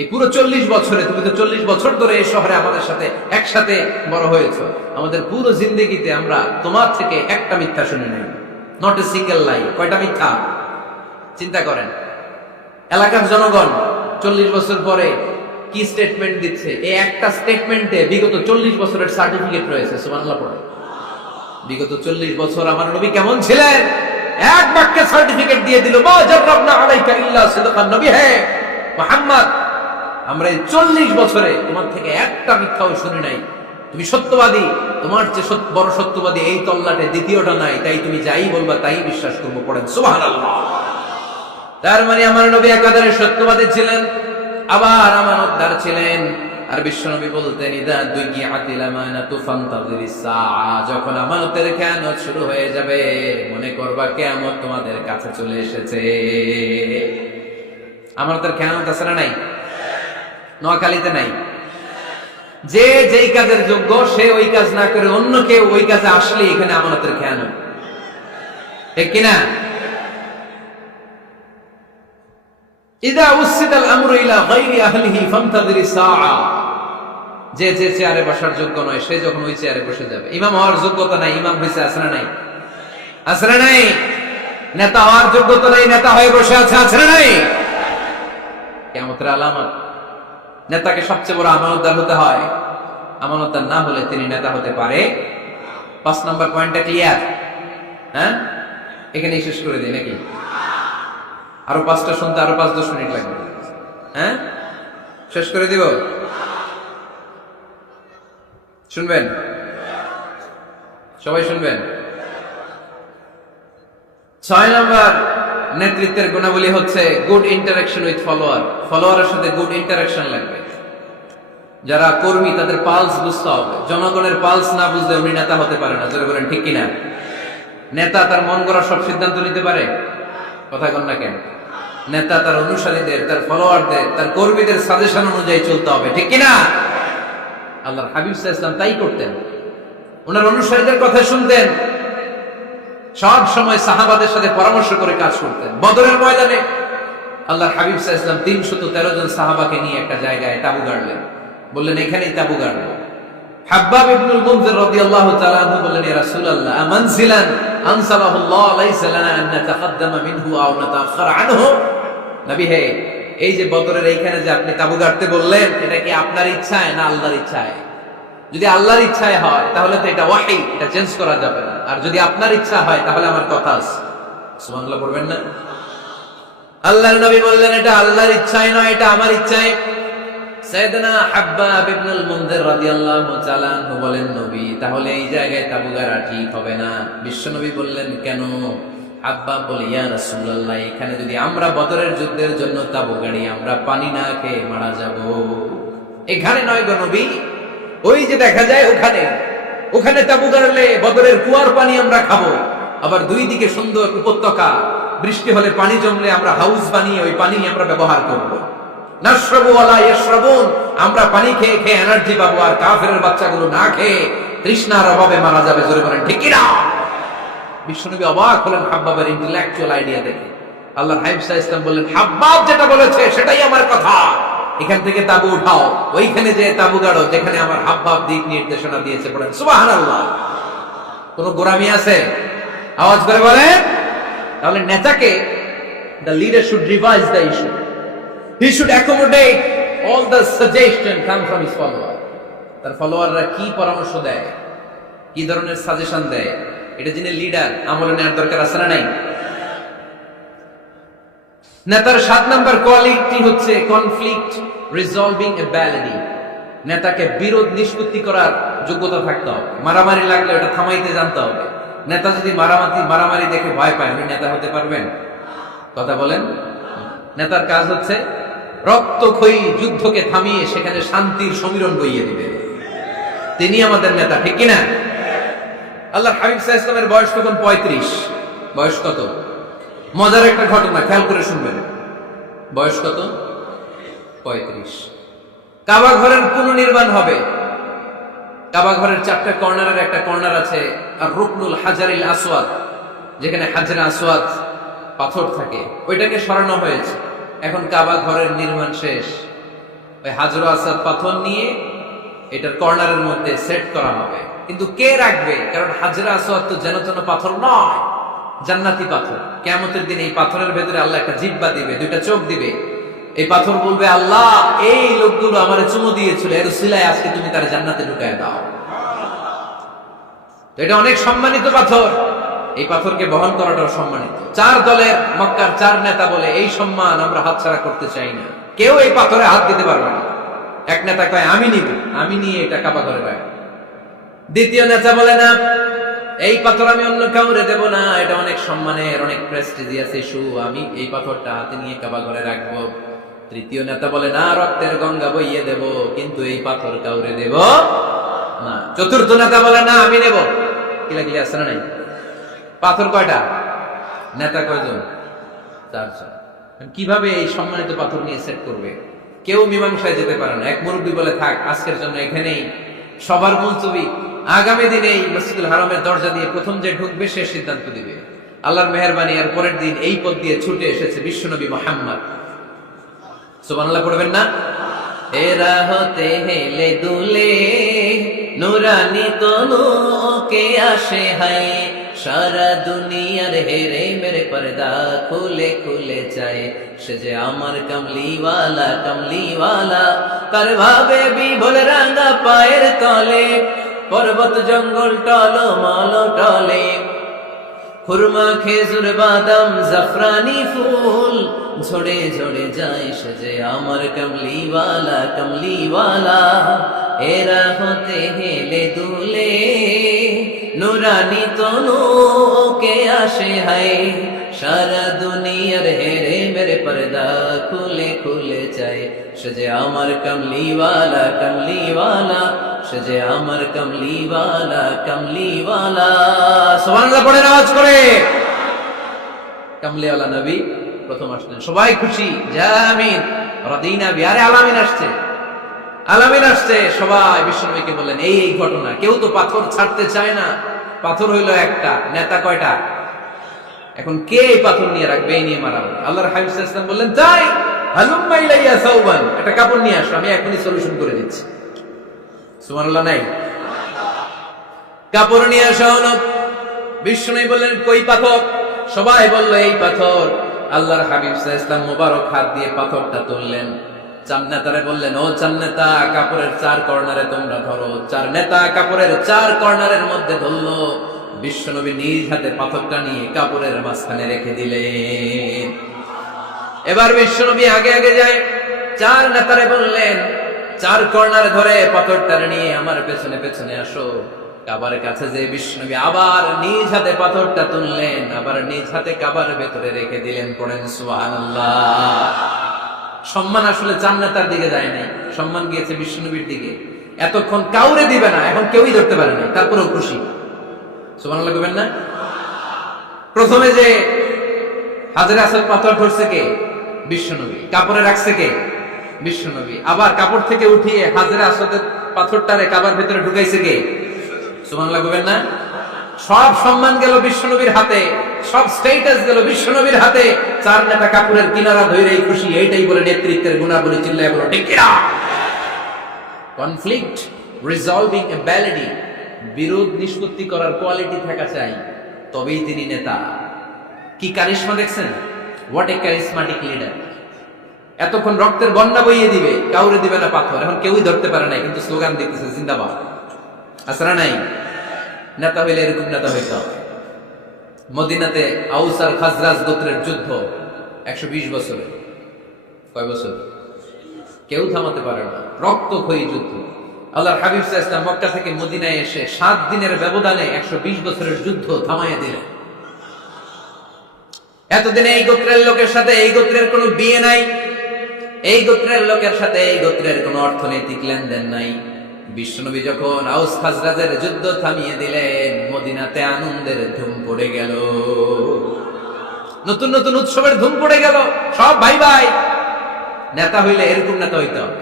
এই পুরো 40 বছরে, তুমি তো 40 বছর ধরে এই শহরে আমাদের সাথে একসাথে বড় হয়েছো, আমাদের পুরো জিন্দেগিতে আমরা তোমার থেকে একটা মিথ্যা শুনি নাই। নট এ সিঙ্গেল লাই। কয়টা মিথ্যা? চিন্তা করেন। এলাকার জনগণ 40 বছর পরে কি স্টেটমেন্ট দিচ্ছে? এই একটা স্টেটমেন্টে বিগত 40 বছরের সার্টিফিকেট রয়েছে। সুবহানাল্লাহ পড়ে। বিগত 40 বছর আমার নবী কেমন ছিলেন, এক বাক্যে সার্টিফিকেট দিয়ে দিল, মা জাররাবনা আলাইকা ইল্লা সিদকান। নবী হে মুহাম্মদ, আমরা এই 40 বছরে তোমার থেকে একটা মিথ্যাও শুনি নাই, তুমি সত্যবাদী, তোমার চেয়ে বড় সত্যবাদী এই তল্লাটে দ্বিতীয়টা নাই, তাই তুমি যাই বলবা তাই বিশ্বাস করবো। পড়েন সুবহানাল্লাহ। তার মানে আমার নবী একাধারে সত্যবাদী ছিলেন, আবার আমানতদার ছিলেন। আর বিশ্বনবী বলতেন, ইদা দুইয়াতিল আমানাতু ফান্তাযিরিস সাআ, যখন আমানতের খেয়ানত শুরু হয়ে যাবে, মনে করবা কিয়ামত তোমাদের কাছে চলে এসেছে। আমানতের খেয়ানত আছে না নাই? নোয়াখালীতে নাই? যে যেই কাজের যোগ্য সে ওই কাজ না করে অন্য কেউ ওই কাজে আসলে এখানে আমানতের খেয়ানত, ঠিক কিনা? ইদা উসিদাল আমরু ইলা গায়রি আহলিহি ফান্তাযিরিস সাআ, যে যে চেয়ারে বসার যোগ্য নয় সে যখন ওই চেয়ারে বসে যাবে। ইমাম হওয়ার যোগ্যতা নাই, ইমাম হইছে, আছে না নাই? আছে না নাই? নেতা হওয়ার যোগ্যতা নাই, নেতা হয়ে বসে আছে, আছে না নাই? কিয়ামতের আলামত। নেতাকে সবচেয়ে বড় আমানতদার হতে হয়, আমানতদার না হলে তিনি নেতা হতে পারে। 5 নম্বর পয়েন্টটা ক্লিয়ার? হ্যাঁ, এখানেই শেষ করে দিই নাকি? আরো 5টা শুনতে আরো 5-10 মিনিট লাগবে। হ্যাঁ, শেষ করে দিব? শুনবেন? সবাই শুনবেন? 6 নম্বর নেতৃত্বের গুণাবলী হচ্ছে গুড ইন্টারাকশন উইথ ফলোয়ার। ফলোয়ারের সাথে গুড ইন্টারাকশন লাগবে। যারা কর্মী তাদের পালস বুঝতে হবে। জনগণের পালস না বুঝলে উনি নেতা হতে পারে না। যারা বলেন ঠিক কিনা? নেতা তার মন গড়া সব সিদ্ধান্ত নিতে পারে? কথা কন না কেন? নেতা তার অনুসারীদের, তার ফলোয়ারদের, তার কর্মীদের সাজেশন অনুযায়ী চলতে হবে, ঠিক কিনা? আল্লাহর হাবিব সাল্লাল্লাহু আলাইহি ওয়াসাল্লাম তাই করতেন। ওনার অনুসারীদের কথা শুনতেন, সব সময় সাহাবাদের সাথে পরামর্শ করে কাজ করতেন। বদরের ময়দানে আল্লাহর হাবিব সাল্লাল্লাহু আলাইহি ওয়াসাল্লাম 313 জন সাহাবাকে নিয়ে একটা জায়গায় তাঁবু গাড়লেন, বললেন এখানেই তাঁবু গাড়বো। হাব্বাব ইবনুল মুনজির রাদিয়াল্লাহু তাআলা আনহু বললেন, ইয়া রাসূলুল্লাহ, আমানজিলান আনসালাহুল্লাহ লাইসা লানা আন নাতাকাদ্দামা মিনহু আও নাতাআখার আনহু। নবী হে, এই যে বদরের এইখানে যে আপনি তাঁবু গাড়তে বললেন, এটা কি আপনার ইচ্ছায় না আল্লাহর ইচ্ছায়? যদি আল্লাহর ইচ্ছায় হয় তাহলে তো এটা ওয়াহী, এটা চেঞ্জ করা যাবে না। আর যদি আপনার ইচ্ছা হয় তাহলে আমার কথা আছে। সুবহানাল্লাহ পড়বেন না? আল্লাহর নবী বললেন, এটা আল্লাহর ইচ্ছায় নয়, এটা আমার ইচ্ছায়। সাইয়েদনা হাব্বাব ইবনুল মুনজির রাদিয়াল্লাহু তাআলা আনহু বলেন, নবী তাহলে এই জায়গায় তাঁবু গাড়া ঠিক হবে না। বিশ্বনবী বললেন, কেন? হাব্বাব বলে, ইয়া রাসূলুল্লাহ, এখানে যদি আমরা বদরের যুদ্ধের জন্য তাঁবু গাড়ি, আমরা পানি না খেয়ে মারা যাব। এখানে নয় গো নবী, ওই যে দেখা যায় ওখানে, ওখানে তাঁবু গাড়লে বদরের কুয়ার পানি আমরা খাবো। আবার দুই দিকে সুন্দর উপত্যকা, বৃষ্টি হলে পানি জমলে আমরা হাউস বানিয়ে ওই পানি আমরা ব্যবহার করব। নাশরাবু ওয়ালা ইয়াশরাবুন, আমরা পানি খেয়ে খেয়ে এনার্জি পাবো, আর কাফেরের বাচ্চাগুলো না খেয়ে তৃষ্ণার অভাবে মারা যাবে। জোরে বলেন ঠিক কি না? বিশ্বনবী অবাক হলেন হাব্বাবের ইন্টেলেকচুয়াল আইডিয়া দেখে। আল্লাহর হাবিব সাল্লাল্লাহু আলাইহি ওয়াসাল্লাম বললেন, হাব্বাব যেটা বলেছে সেটাই আমার কথা, এখান থেকে তাঁবু উঠাও, ওইখানে যে তাঁবু গাড়ো যেখানে আমার হাব্বাব দিক নির্দেশনা দিয়েছে। বলেন সুবহানাল্লাহ। কোন গোরামি আছে? আওয়াজ করে বলেন। তাহলে নেতাকে, the leader should revise the issue. He should accommodate all the suggestion come from his follower. তার ফলোয়াররা কি পরামর্শ দেয়, কি ধরনের সাজেশন দেয়, এটা যিনি লিডার আমলে নেওয়ার দরকার আছে না নাই? নেতার 7 নাম্বার কোয়ালিটি হচ্ছে কনফ্লিক্ট রিজলভিং এবিলিটি। নেতাকে বিরোধ নিষ্পত্তি করার যোগ্যতা থাকতে হবে। মারামারি লাগলে ওটা থামাইতে জানতে হবে। নেতা যদি মারামারি দেখে ভয় পায়, উনি নেতা হতে পারবেন? কথা বলেন। নেতার কাজ হচ্ছে রক্তক্ষয়ী যুদ্ধকে থামিয়ে সেখানে শান্তির সমীরণ বইয়ে দিবে। তিনি আমাদের নেতা, ঠিক কিনা? আল্লাহর হাবিব সাল্লাল্লাহু আলাইহি ওয়াসাল্লামের বয়স তখন 35। বয়স কত? মজার একটা ঘটনা, খেয়াল করে শুনবেন। বয়স কত? 35। কাবা ঘরের পুনর্নির্মাণ হবে। কাবা ঘরের 4টা কর্নারের একটা কর্নার আছে আর রুকনুল হাজারিল আসওয়াদ, যেখানে হাজরে আসওয়াদ পাথর থাকে, ওইটাকে সরানো হয়েছে। এখন কাবা ঘরের নির্মাণ শেষ, ওই হাজর আসওয়াদ পাথর নিয়ে এটার কর্নারের মধ্যে সেট করা হবে। কিন্তু কে রাখবে? কারণ হাজরে আসওয়াদ তো যেন তেন পাথর নয়, জান্নাতি পাথর। কিয়ামতের দিন এই পাথরের ভেতরে আল্লাহ একটা জিহ্বা দিবে, 2টা চোখ দিবে। এই পাথর বলবে, আল্লাহ এই লোকগুলো আমারে চুমু দিয়েছিল, এর উসিলায় আজকে তুমি তার জান্নাতে ঢুকায় দাও। এটা অনেক সম্মানিত পাথর, এই পাথরকে বহন করাটাও সম্মানিত। 4 দলের মক্কার 4 নেতা বলে, এই সম্মান আমরা হাতছাড়া করতে চাই না, কেউ এই পাথরে হাত দিতে পারবে না। এক নেতা কয়, আমি নিব, আমি নিয়ে এটা কাবা ঘরে রাখবো। দ্বিতীয় নেতা বলে, না, এই পাথর আমি অন্য কাউরে দেব না, এটা অনেক সম্মানের, অনেক প্রেস্টিজিয়াস ইস্যু, আমি এই পাথরটা হাতে নিয়ে কাবা ঘরে রাখবো। তৃতীয় নেতা বলে, না, রক্তের গঙ্গা বইয়ে দেব, কিন্তু এই পাথর কাউরে দেব না। চতুর্থ নেতা বলে, না, আমি নেব। কি লাগলে আছে না নাই? পাথর কয়টা? নেতা কয়জন? 4 জন। কিভাবে এই সম্মানিত পাথর নিয়ে সেট করবে? কেউ মীমাংসায় যেতে পারে না। এক মুরব্বী বলে, থাক, আজকের জন্য এখানেই সবার মুলতবি, আগামী দিনে এই মসজিদুল হারামের দরজা দিয়ে প্রথম যে ঢুকবে সে সিদ্ধান্ত দিবে। আল্লাহর মেহেরবানি, আর পরের দিন এই পথ দিয়ে ছুটে এসেছে বিশ্বনবী মুহাম্মদ। সুবহানাল্লাহ পড়বেন না? এরা হতে হেলে দুলে নুরানি তনু ওকে আসে হায়, সারা দুনিয়ার হেরে মেরে পর্দা খুলে খুলে যায়, সে যে আমার কামলিওয়ালা কামলিওয়ালা, কার ভাবে বিভোল রাঙা পায়ের তলে, পর্বত জঙ্গল টলো মল টলে, খুরমা খেজুর বাদাম জাফরানি ফুল ঝরে ঝরে যায়, সে যে আমার কামলিওয়ালা কামলিওয়ালা, এরা হতে হেলে দুলে নুরানি তনু কে আসে হায় সারা দুনিয়ার হেরে মেরে পর্দা খুলে খুলে যায় সে যে আমার কমলিওয়ালা কমলিওয়ালা সে যে আমার কমলিওয়ালা কমলিওয়ালা সুবহানাল্লাহ পড়ে আওয়াজ করে কমলিওয়ালা নবী প্রথম আসলেন সবাই খুশি জামিন রাদিনা বিয়ারে আলামিন আসছে আলামিন আসছে সবাই বিশ্বনবীকে বললেন এই এই ঘটনা কেউ তো পাথর ছাড়তে চায় না পাথর হইলো একটা নেতা কয়টা এখন কে এই পাথর নিয়ে রাখবে এই নিয়ে মারামারি আল্লাহর হাবিব সাল্লাল্লাহু আলাইহি ওয়াসাল্লাম বললেন যাই হালুম্মা ইলাইয়া সাওবান একটা কাপড় নিয়ে আসো আমি এখনই সলিউশন করে দিচ্ছি সুবহানাল্লাহ নাই কাপড় নিয়ে আসো বিশ্বনবী বললেন কই পাথর সবাই বলল এই পাথর আল্লাহর হাবিব সাল্লাল্লাহু আলাইহি ওয়াসাল্লাম মোবারক হাত দিয়ে পাথরটা তুললেন চার বললেন ও চার নেতা কাপড়ের চার কর্নারে তোমরা ধরো চার নেতা কাপড়ের চার কর্নারের মধ্যে ধরলো বিশ্বনবী নিজ হাতে পাথরটা নিয়ে কাপড়ের মাঝখানে রেখে দিলেন এবার বিশ্বনবী আগে আগে যায় চার নেতারে বললেন চার কর্নারে ধরে পাথরটা নিয়ে আমার পেছনে পেছনে আসো কাবার কাছে যে বিশ্বনবী আবার নিজ হাতে পাথরটা তুললেন আবার নিজ হাতে কাবার ভেতরে রেখে দিলেন পড়েন সুবহানাল্লাহ সম্মান আসলে জান্নাতের দিকে যায় নাই সম্মান গিয়েছে বিশ্বনবীর দিকে এতক্ষণ কাউরে দিবে না এখন কেউই ধরতে পারে না তারপরেও খুশি সুবহানাল্লাহ কইবেন না প্রথমে যে হাজরে আসল পাথর ধরছে কে বিশ্বনবী কাপড়ে রাখছে কে বিশ্বনবী আবার কাপড় থেকে উঠিয়ে হাজরে আসলের পাথরটারে কাবার ভিতরে ঢুকাইছে কে সুবহানাল্লাহ কইবেন না সব সম্মান গেল বিশ্বনবীর হাতে সব স্ট্যাটাস গেল বিশ্বনবীর হাতে চার নেতা কাপড়ের কিনারা ধইরেই খুশি এইটাই বলে নেতৃত্বের গুণাবলী চিল্লায় বলো ঠিক কিনা কনফ্লিক্ট রিজলভিং এবিলিটি বিরোধ নিষ্পত্তি করার কোয়ালিটি থাকা চাই তবেই তিনি নেতা কি কারিশমা দেখছেন হোয়াট এ ক্যারিসমাটিক লিডার এতক্ষণ রক্তের বন্যা বইয়ে দিবে কাউরে দিবে না পাথর এখন কেউই ধরতে পারে না কিন্তু স্লোগান দিতেছে জিন্দাবাদ আসরা নাই নেতা হইলে এরকম নেতা হইতে হবে মদিনাতে আউস আর খাজরাজ গোত্রের যুদ্ধ 120 বছরে কয় বছর কেউ থামাতে পারে না রক্তক্ষয়ী যুদ্ধ আল্লাহর হাবিব সাল্লাল্লাহু আলাইহি ওয়াসাল্লাম মক্কা থেকে মদিনায় এসে 7 দিনের ব্যবধানে 120 বছরের যুদ্ধ থামাইয়া দিলেন এতদিনে এই গোত্রের লোকের সাথে এই গোত্রের কোনো বিয়ে নাই এই গোত্রের লোকের সাথে এই গোত্রের কোনো অর্থনৈতিক লেনদেন নাই বিশ্বনবী যখন আউস খাজরাজের যুদ্ধ থামিয়ে দিলেন মদিনাতে আনন্দের ধুম পড়ে গেল নতুন নতুন উৎসবের ধুম পড়ে গেল সব ভাই ভাই নেতা হইলে এরকম নেতা হইতে হবে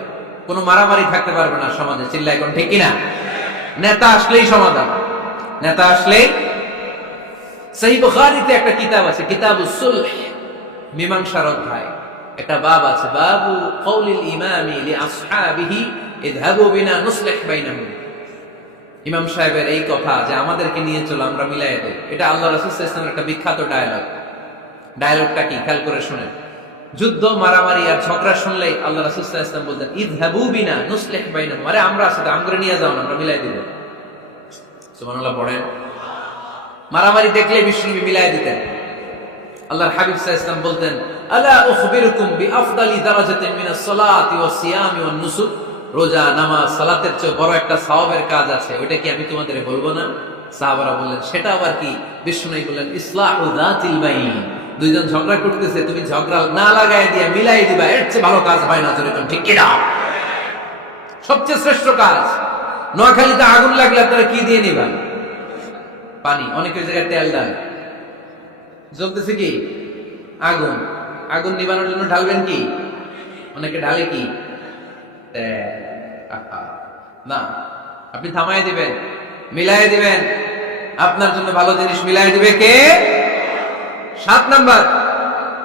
কোনো মারামারি থাকতে পারবে না সমাজে চিল্লায় কোন ঠিক কিনা নেতা আসলেই সমাধান নেতা আসলেই সহিহ বুখারীতে একটা কিতাব আছে কিতাবুস সুলহ মীমাংসার অধ্যায় একটা বাব আছে বাবু কওলিল ইমামি লি আসহাবিহি ইযহাবু বিনা নুসলিহ বাইনাহুম ইমাম সাহেবের এই কথা যে আমাদেরকে নিয়ে চলো আমরা মিলাইয়া দেই এটা আল্লাহ রাসূল সাল্লাল্লাহু আলাইহি ওয়াসাল্লামের একটা বিখ্যাত ডায়ালগটা কি খেয়াল করে শুনেন যুদ্ধ মারামারি আর ঝগড়া শুনলেই আল্লাহ রাসূল সাল্লাল্লাহু আলাইহি ওয়াসাল্লাম বলতেন ইযহাবু বিনা নুসলিহ বাইনাহুম আরে আমরা আসলে আমগরে নিয়ে যাও না আমরা মিলাই দিব সুবহানাল্লাহ পড়েন মারামারি দেখলে বিশ্বনবী মিলাই দিতেন আল্লাহর হাবিব সাল্লাল্লাহু আলাইহি ওয়াসাল্লাম বলতেন আলা উখবিরুকুম বিআফদালি দারাজাতিন মিনাস সালাতি ওয়াস সিয়ামি ওয়ান নুসুক রোজা নামাজ সালাতের চেয়ে বড় একটা সওয়াবের কাজ আছে ওটা কি আমি তোমাদের বলবো না সাহাবারা বললেন সেটা আবার কি বিশ্বনবী বললেন ইসলাহু যাতিল বাইন দুইজন ঝগড়া করতেছে তুমি ঝগড়া না লাগায় দিয়ে মিলাই দিবা এর চেয়ে ভালো কাজ হয় না যেরকম ঠিক কিনা সবচেয়ে শ্রেষ্ঠ কাজ নোয়াখালীতে আগুন লাগলে আপনারা কি দিয়ে নিবেন পানি অনেকের জায়গায় তেল দেন জ্বলতেছে কি আগুন আগুন নিবানোর জন্য ঢালবেন কি অনেকে ঢালে কি না আপনি থামাই দিবেন মিলাই দিবেন আপনার জন্য ভালো জিনিস মিলাই দিবে কে 7 নাম্বার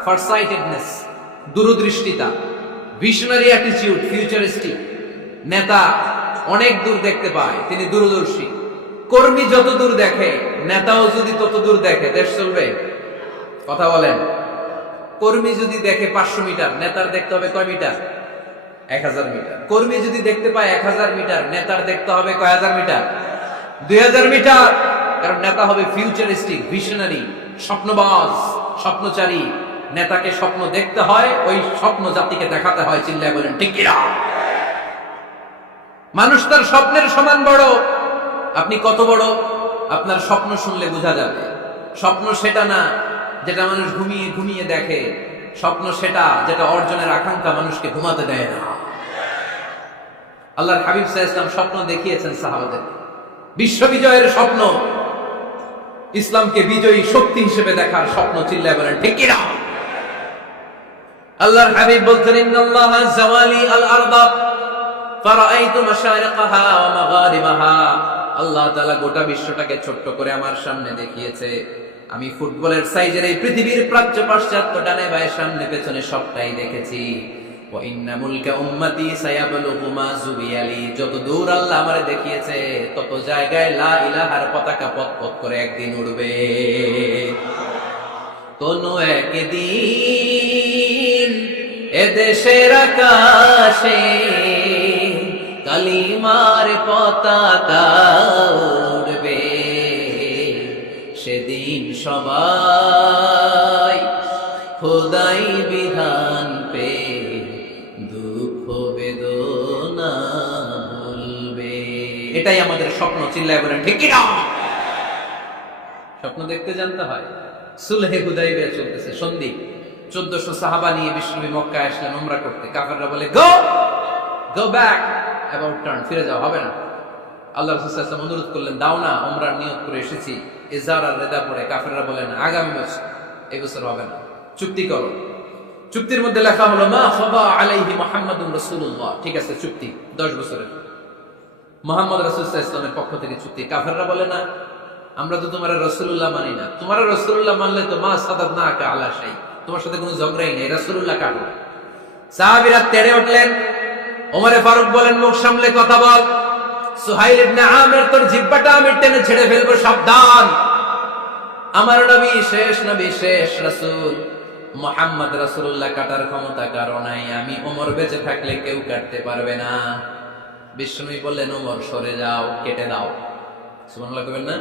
ফরসাইটেডনেস দূরদৃষ্টিতা ভিশনারি অ্যাটিটিউড ফিউচারিস্টিক নেতা অনেক দূর দেখতে পায় তিনি দূরদর্শী কর্মী যত দূর দেখে নেতাও যদি তত দূর দেখে দেশ চলবে কথা বলেন কর্মী যদি দেখে 500 মিটার নেতার দেখতে হবে কয় মিটার 1000 মিটার কর্মী যদি দেখতে পায় 1000 মিটার নেতার দেখতে হবে কয় হাজার মিটার 2000 মিটার কারণ নেতা হবে ফিউচারিস্টিক ভিশনারি স্বপ্নবাজ স্বপ্নচারী নেতাকে স্বপ্ন দেখতে হয় ওই স্বপ্ন জাতিকে দেখাতে হয় চিল্লায় বলেন ঠিক কিনা মানুষ তার স্বপ্নের সমান বড়। আপনি কত বড় আপনার স্বপ্ন শুনলে বোঝা যাবে। স্বপ্ন সেটা না যেটা মানুষ ঘুমিয়ে ঘুমিয়ে দেখে, স্বপ্ন সেটা যেটা অর্জনের আকাঙ্ক্ষা মানুষকে ঘুমাতে দেয় না। আল্লাহর হাবিব সাল্লাল্লাহু আলাইহি ওয়াসাল্লাম স্বপ্ন দেখিয়েছেন সাহাবাদের, বিশ্ব বিজয়ের স্বপ্ন, ইসলামকে বিজয়ী শক্তি হিসেবে দেখার স্বপ্ন। চিল্লায় বলেন ঠিক কি না? আল্লাহর হাবিব বলতেন, ইন্নাল্লাহা জাওয়ালি আল আরদা ফারাআইতু মাশারিকাহা ওয়া মাগারিবাহা। আল্লাহ তাআলা গোটা বিশ্বটাকে ছোট্ট করে আমার সামনে দেখিয়েছে। আমি ফুটবলের সাইজের এই পৃথিবীর প্রাচ্য পাশ্চাত্য ডানে বায়ে সামনে পেছনে সবটাই দেখেছি। ওয়া ইন্না মুলকা উম্মতি সায়াবলুগু মা যুবিয়ালি। যত দূর আল্লাহ আমারে দেখিয়েছে তত জায়গায় লা ইলাহার পতাকা পথ করে একদিন উড়বে। কোনো একদিন এদেশের আকাশে কালিমার পতাকা উড়বে। সেদিন সবাই খোদাই বিধান পে দুঃখ বেদনা ভুলবে। এটাই আমাদের স্বপ্ন। চিল্লায় বলেন ঠিক কি না? স্বপ্ন দেখতে জানতে হয়। সুলহে হুদাইবিয়া চলতেছে, সন্ধি। 1400 সাহাবা নিয়ে বিশ্বনবী মক্কায় আসলেন উমরা করতে। কাফেররা বলে গো ব্যাক, অ্যাবাউট টার্ন, ফিরে যাওয়া হবে না। আল্লাহ রাসূল সাল্লাল্লাহু আলাইহি ওয়াসাল্লাম অনুরোধ করলেন, দাও না, উমরার নিয়ত করে এসেছি। ইজার আর রেদা পরে কাফেররা বলেন, আগামী বছর, এই বছর হবে না, চুক্তি করো। চুক্তির মধ্যে লেখা হলো মা খাবা আলাইহি মুহাম্মাদুর রাসূলুল্লাহ। ঠিক আছে, চুক্তি 10 বছরের, মুহাম্মদ রাসূল সাল্লাল্লাহু আলাইহি ওয়াসাল্লামের পক্ষ থেকে চুক্তি। কাফেররা বলে না, আমরা তো তোমার রাসূলুল্লাহ মানি না। তোমার রাসূলুল্লাহ মানলে তো মা সাদাদনাকা আলা শাই, তোমার সাথে কোনো ঝগড়াই নেই, রাসূলুল্লাহ কাটো। সাহাবীরা তেড়ে উঠলেন। ওমরে ফারুক বলেন, মুখ সামলে কথা বল। সুহাইল ইবনে আমির, তোর জিহ্বাটা আমি টেনে ছেড়ে ফেলবো, সাবধান। আমার নবী শেষ রাসূল মুহাম্মদ রাসূলুল্লাহ কাটার ক্ষমতা কারো নাই। আমি ওমর বেঁচে থাকলে কেউ কাটতে পারবে না। বিষ্ণু বললেন, ওমর সরে যাও, কেটে দাও। সুবহানাল্লাহ কইবেন না?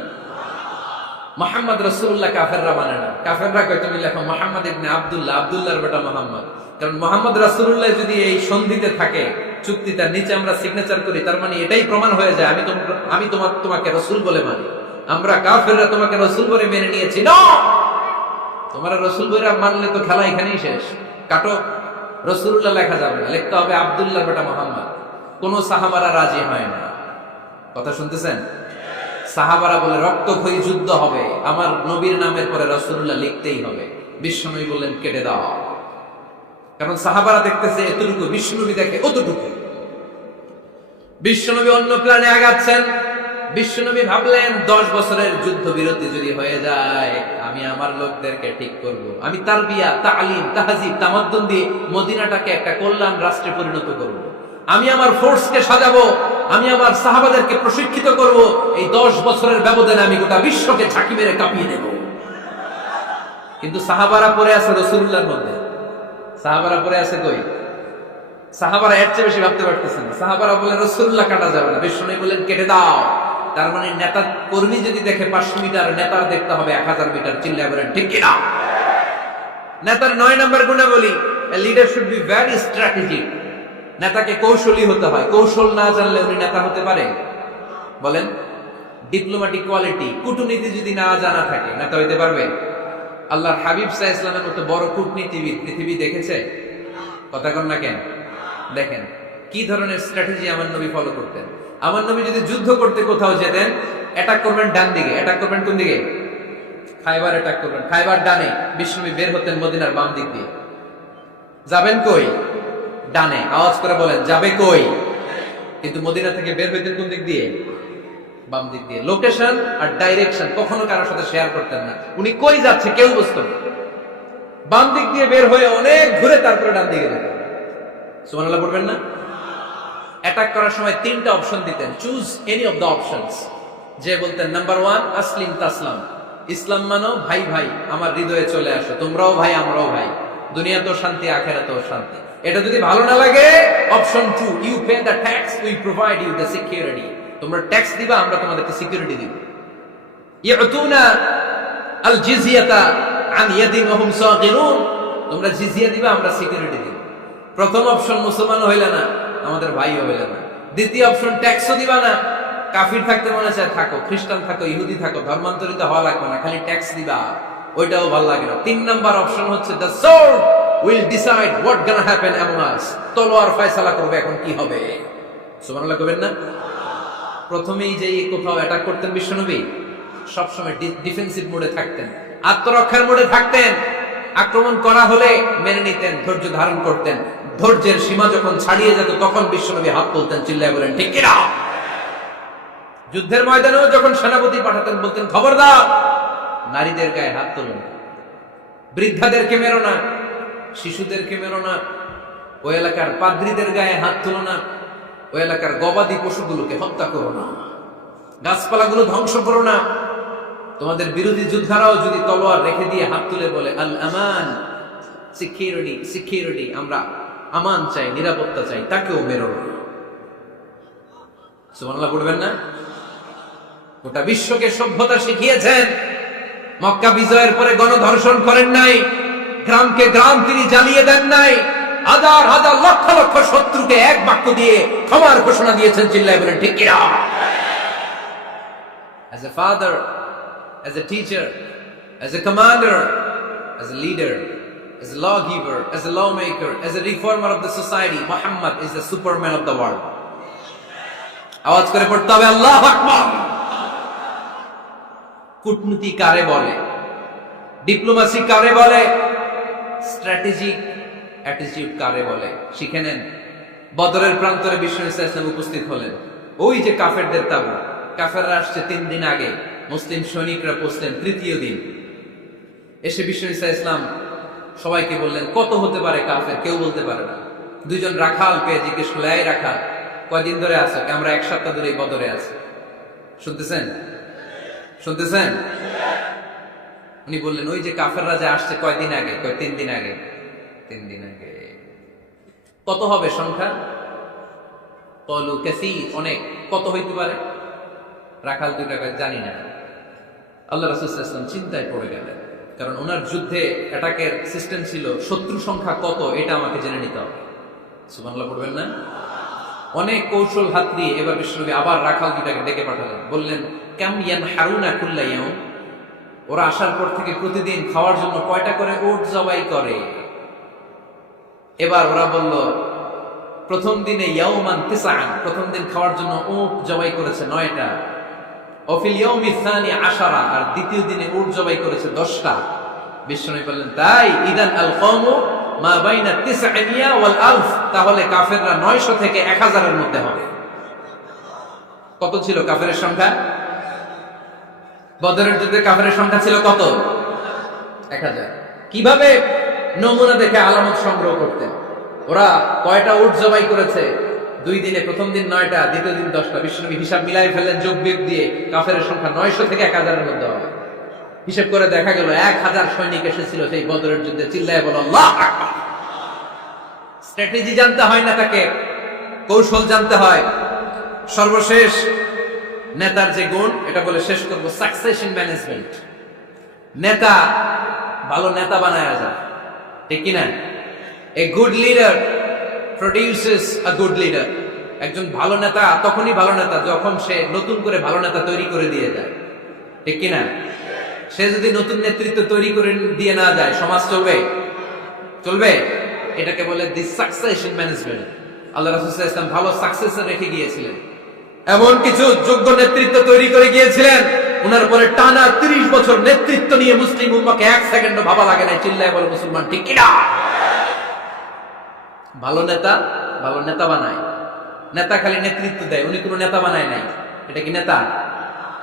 মুহাম্মদ রাসূলুল্লাহ কাফেররা মানে না। কাফেররা কয় তুমি লেখো মুহাম্মদ ইবনে আব্দুল্লাহ, আব্দুল্লাহর বেটা মুহাম্মদ। কারণ মুহাম্মদ রাসূলুল্লাহ যদি এই সন্ধিতে থাকে, চুক্তিটার নিচে আমরা সিগনেচার করি, তার মানে এটাই প্রমাণ হয়ে যায় আমি তোমাকে রাসূল বলে মানি। আমরা কাফেররা তোমাকে রাসূল বলে মেনে নিয়েছি। না, তোমরা রাসূল বলে মানলে তো খেলা এখানেই শেষ। কাটো, রাসূলুল্লাহ লেখা যাবে না, লিখতে হবে আব্দুল্লাহর বেটা মুহাম্মদ। কোন সাহাবারা রাজি হয় না। কথা শুনতেছেন? সাহাবারা বলে রক্তক্ষয়ী যুদ্ধ হবে, আমার নবীর নামের পরে রাসূলুল্লাহ লিখতেই হবে। বিশ্বনবী বললেন, কেটে দাও। কারণ সাহাবারা দেখতেছে এতটুকু, বিশ্বনবী দেখে অতটুকু। বিশ্বনবী অন্য প্ল্যানে আগাচ্ছেন। বিশ্বনবী ভাবলেন 10 বছরের যুদ্ধ বিরতি যদি হয়ে যায়, আমি আমার লোকদেরকে ঠিক করব। আমি তারবিয়া, তালিম, তাহজিব, তামাদ্দুন দিয়ে মদিনাটাকে একটা কল্যাণ রাষ্ট্রে পরিণত করব। আমি আমার ফোর্সকে সাজাবো, আমি আমার সাহাবাদেরকে প্রশিক্ষিত করব। এই 10 বছরের ব্যবধানে আমি গোটা বিশ্বকে ঝাঁকি মেরে কাঁপিয়ে দেব। কিন্তু সাহাবারা পড়ে আছে রাসূলুল্লাহর মধ্যে। সাহাবারা পড়ে আছে কই? সাহাবারা এর চেয়ে বেশি ভাবতে পারতেছেন না। সাহাবারা বলে রাসূলুল্লাহ কাটা যাবে না। বিশ্বনবী বলেন, কেটে দাও। তার মানে নেতা কর্মী যদি দেখে 500 মিটার, নেতার দেখতে হবে 1000 মিটার। চিল্লায় বলেন ঠিক কি না? নেতার 9 নম্বর গুণাবলী, a leader should be very strategic। নেতাকে কৌশলী হতে হয়। কৌশল না জানলে উনি নেতা হতে পারে? বলেন, ডিপ্লোম্যাটিক কোয়ালিটি, কূটনীতি যদি না জানা থাকে, নেতা হইতে পারবে? আল্লাহর হাবিব সাল্লাল্লাহু আলাইহি ওয়াসাল্লামের মতো বড় কূটনীতিবিদ পৃথিবী দেখেছে? কথা কন না কেন? দেখেন কি ধরনের স্ট্র্যাটেজি আমার নবী ফলো করতেন। আমার নবী যদি যুদ্ধ করতে কোথাও যেতেন, অ্যাটাক করবেন ডান দিকে। অ্যাটাক করবেন কোন দিকে? খায়বার অ্যাটাক করবেন, খায়বার ডানে। বিশ্বনবী বের হতেন মদিনার বাম দিক দিয়ে। যাবেন কই? ডানে। আওয়াজ করে বলেন, যাবে কই? কিন্তু মদিনা থেকে বের হইতেন কোন দিক দিয়ে? বাম দিক দিয়ে। লোকেশন আর ডাইরেকশন কখনো কারোর সাথে শেয়ার করতেন না। উনি কই যাচ্ছে কেউ বুঝতো না। বাম দিক দিয়ে বের হয়ে অনেক ঘুরে তারপরে ডান দিকে যেতেন। সুবহানাল্লাহ পড়বেন না? অ্যাটাক করার সময় 3টা অপশন দিতেন, choose any of the options. যে বলতেন নাম্বার 1 আসলিম তাসলাম, ইসলাম মানো, ভাই ভাই আমার হৃদয়ে চলে আসো, তোমরাও ভাই আমরাও ভাই, দুনিয়াতেও শান্তি আখিরাতেও শান্তি। এটা যদি ভালো না লাগে, option 2 you pay the tax, we provide you the security. তোমরা ট্যাক্স দিবা, আমরা তোমাদেরকে সিকিউরিটি দিব। ইয়াতুনা আল জিজিয়াতা আন ইয়াদিন ওয়া হুম সাগিরুন, তোমরা জিজিয়া দিবা, আমরা সিকিউরিটি দিব। প্রথম অপশন মুসলমান হইলে না, আমাদের ভাইও হইলে না। দ্বিতীয় অপশন, ট্যাক্সও দিবা না। কাফির থাকতে মনে চায় থাকো, খ্রিস্টান থাকো, ইহুদি থাকো, ধর্মান্তরিত হওয়া লাগবে না, খালি ট্যাক্স দিবা, ওইটাও ভালো লাগে না। 3 নাম্বার অপশন হচ্ছে the sword will decide what gonna happen among আস, তলোয়ার ফয়সালা করবে এখন কি হবে। সুবহানাল্লাহ কইবেন না? প্রথমেই যে কোথাও অ্যাটাক করতেন বিশ্বনবী, সবসময় ডিফেন্সিভ মোডে থাকতেন, আত্মরক্ষার মোডে থাকতেন। আক্রমণ করা হলে মেনে নিতেন, ধৈর্য ধারণ করতেন। ধৈর্যের সীমা যখন ছাড়িয়ে যেত তখন বিশ্বনবী হাত তুলতেন, চিল্লায় বলেন ঠিক কিনা? যুদ্ধের ময়দানেও যখন সেনাপতি পাঠাতেন বলতেন খবরদার নারীদের গায়ে হাত তুলুন, বৃদ্ধাদেরকে মেরো না, শিশুদেরকে মেরো না, ওই এলাকার পাদ্রীদের গায়ে হাত তুলো না, ওই এলাকার গবাদি পশুগুলোকে হত্যা করো না, গাছপালাগুলো ধ্বংস করো না। তোমাদের বিরোধী যোদ্ধারাও যদি তলোয়ার রেখে দিয়ে হাত তুলে বলে আল আমান, সিকিউরিটি সিকিউরিটি, আমরা আমান চাই, নিরাপত্তা চাই, তাকেও মেরো না। সুবহানাল্লাহ পড়বেন না? গোটা বিশ্বকে সভ্যতা শিখিয়েছেন। মক্কা বিজয়ের পরে গণধর্ষণ করেন নাই, গ্রামকে গ্রাম তিনি জ্বালিয়ে দেন নাই, হাজার হাজার লক্ষ লক্ষ শত্রুকে এক বাক্য দিয়ে ক্ষমার ঘোষণা দিয়েছেন, চিল্লায় বলেন ঠিক কিনা? As a father, as a teacher, as a commander, as a leader, as a lawgiver, as a lawmaker, as a reformer of the society, Muhammad is the superman of the world. আওয়াজ করে পড়তে হবে আল্লাহু আকবার। কূটনীতি কারে বলে, diplomacy কারে বলে, স্ট্র্যাটেজিক অ্যাটিটিউড কারে বলে, শিখে নেন। বদরের প্রান্তরে বিশ্ব ইসলাম উপস্থিত হলেন। ওই যে কাফেরদের তাবু, কাফেররা আসছে 3 দিন আগে, মুসলিম সৈনিকরা পৌঁছলেন 3য় দিন। এসে বিশ্ব ইসলাম সবাইকে বললেন কত হতে পারে কাফের, কেউ বলতে পারে না। 2 জন রাখাল পেয়ে জিজ্ঞেস করলে, এই রাখাল কয়দিন ধরে আছো? আমরা 1 সপ্তাহ ধরে বদরে আছি। শুনতেছেন? শুনতেছেন? উনি বললেন ওই যে কাফেররা যে আসছে কয়দিন আগে? 3 দিন আগে। 3 দিন আগে। কত হবে সংখ্যা? কলু কাসীর, অনেক। কত হইতে পারে? রাখাল 2 টাকা জানি না। আল্লাহ রাসূল সাল্লাল্লাহু আলাইহি ওয়াসাল্লাম চিন্তায় পড়ে গেলেন, কারণ ওনার যুদ্ধে অ্যাটাকের সিস্টেম ছিল শত্রু সংখ্যা কত এটা আমাকে জেনে নিতে হবে। সুবহানাল্লাহ পড়বেন না? অনেক কৌশল হাত দিয়ে এবার বিশ্বনবী আবার রাখাল 2 টাকে ডেকে পাঠালেন, বললেন কাম ইয়ানহারুনা কুল্লা ইয়াউম, ওরা আসার পর থেকে প্রতিদিন খাওয়ার জন্য কয়টা করে উট জবাই করে? এবার ওরা বলল প্রথম দিনে ইয়াউমান তিসআন, প্রথম দিন খাওয়ার জন্য উট জবাই করেছে 9টা। অফিল ইয়াউমি সানি 10, আর দ্বিতীয় দিনে উট জবাই করেছে 10টা। বিশ্বনবী বললেন তাই ইদান আল কওমু মা বাইনা 900 ওয়াল 1000, তাহলে কাফেররা 900 থেকে 1000 এর মধ্যে হবে। কত ছিল কাফেরের সংখ্যা? বদরের যুদ্ধে কাফেরের সংখ্যা ছিল কত? 1000। কিভাবে নমুনা দেখে আলামত সংগ্রহ করতেন? ওরা কয়টা উট জবাই করেছে 2 দিনে? প্রথম দিন 9টা, দ্বিতীয় দিন 10টা। বিশ্বনবী হিসাব মিলাই ফেললেন যোগ বিয়োগ দিয়ে, কাফেরের সংখ্যা 900 থেকে 1000 এর মধ্যে হবে। হিসাব করে দেখা গেল 1000 সৈনিক এসেছিল সেই বদরের যুদ্ধে। চিল্লায় বলো আল্লাহু আকবার। স্ট্র্যাটেজি জানতে হয় না, তাকে কৌশল জানতে হয়। সর্বশেষ নেতার যে গুণ, এটা বলে শেষ করব, সাকসেশন ম্যানেজমেন্ট। নেতা ভালো নেতা বানায় যায়, ঠিক কিনা? A good leader produces a good leader. একজন ভালো নেতা তখনই ভালো নেতা যখন সে নতুন করে ভালো নেতা তৈরি করে দিয়ে যায়, ঠিক কিনা? সে যদি নতুন নেতৃত্ব তৈরি করে দিয়ে না যায়, সমাজ চলবে? চলবে? এটাকে বলে দি সাকসেশন ম্যানেজমেন্ট। আল্লাহ রাসূল সাল্লাল্লাহু আলাইহি ওয়াসাল্লাম ভালো সাকসেসর রেখে গিয়েছিলেন, এমন কিছু যোগ্য নেতৃত্ব তৈরি করে গিয়েছিলেন, উনার পরে টানা 30 বছর নেতৃত্ব নিয়ে মুসলিম উম্মাহকে 1 সেকেন্ডও ভাবা লাগে নাই। চিল্লায় বলে মুসলমান ঠিক কিনা? ভালো নেতা ভালো নেতা বানায়। নেতা খালি নেতৃত্ব দেয়, উনি কোনো নেতা বানায় নাই। এটা কি নেতা?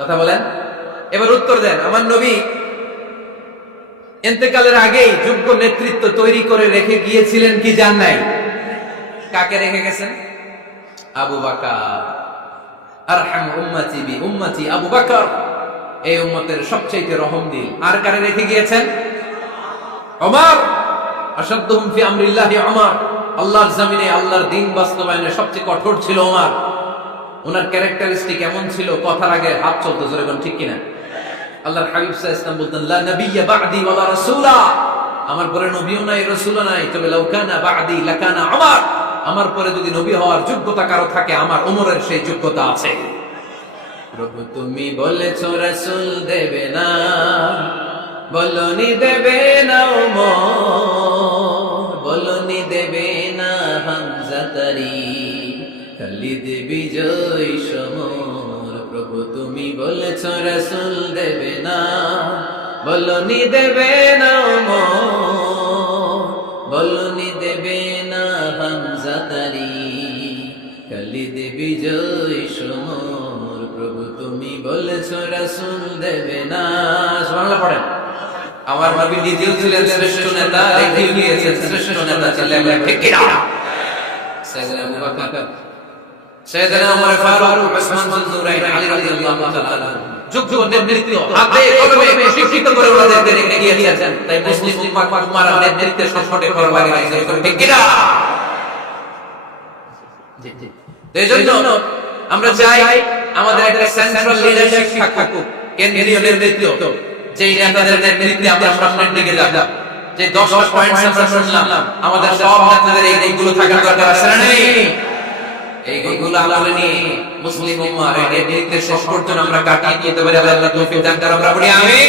কথা বলেন। এবার উত্তর দেন। আমার নবী ইন্তেকালের আগেই যোগ্য নেতৃত্ব তৈরি করে রেখে গিয়েছিলেন কি জান নাই? কাকে রেখে গেছেন? আবু বকর। আরহাম উম্মতি বি উম্মতি আবু বকর, এই উম্মতের সবচেয়ে রহমদিল। আর কারে রেখে গিয়েছেন? ওমর। আশাদ্দুহুম ফি আমরিল্লাহি ওমর, আল্লাহর জমিনে আল্লাহর দ্বীন বাস্তবায়নে সবচেয়ে কঠোর ছিল ওমর। ওনার ক্যারেক্টারিস্টিক এমন ছিল, কথার আগে হাত চলতো, জোরে বলেন ঠিক কিনা? আল্লাহর হাবিব সাল্লাল্লাহু আলাইহি ওয়াসাল্লাম বলতেন লা নাবিয়্যা বা'দি ওয়ালা রাসূলা, আমার পরে নবীও নাই রাসূলও নাই, তবে লাউ কানা বা'দি লাকানা ওমর, আমার পরে যদি নবী হওয়ার যোগ্যতা কারো থাকে, আমার ওমরের সেই যোগ্যতা আছে। প্রভু তুমি বলেছো রাসূল দেবে না, বলনি দেবে না ওমর, বলনি দেবে না হামজা তারি, খালিদ বিজয় সমর। প্রভু তুমি বলেছো রাসূল দেবে না, বলনি দেবে না ওমর, বলনি দেবে না হামজা তারি, খালিদ বিজয় সমর। প্রভু তুমি বলেছো রাসূল দেবে না। সুবহানাল্লাহ পড়েন। আমার নবী নিজেও ছিলেন শ্রেষ্ঠ নেতা, রেখেও গিয়েছেন শ্রেষ্ঠ নেতা ছিলেন। ঠিক কি না? সাইয়েদনা আবু বকর, সাইয়েদনা ওমর ফারুক, উসমান বিন যুরাইন, আলী রাদিয়াল্লাহু তাআলা যোগ্য নেতৃত্ব হাতে কলমে প্রশিক্ষিত করে ওনাদের রেখে গিয়েছেন। তাই মুসলিম উম্মাহর নেতৃত্বের সংকটে পড়া লাগে। ঠিক কি না? জি জি। এজন্য আমরা চাই আমাদের একটা সেন্ট্রাল লিডারশিপ থাকুক, কেন্দ্রীয় নেতৃত্ব, যেই নেতাদের নেতৃত্বে আমরা সামনের দিকে যাব। যে 10টা পয়েন্টস আমরা শুনলাম, আমাদের সব নেতাদের এই দিকগুলো থাকার দরকার আছে না নেই? এই দিকগুলো আমলে নিয়ে মুসলিম উম্মাহর এই নেতৃত্বের সংকট যেন আমরা কাটিয়ে দিতে পারি। আল্লাহ তৌফিক দান করুন। আমরা বলি আমিন।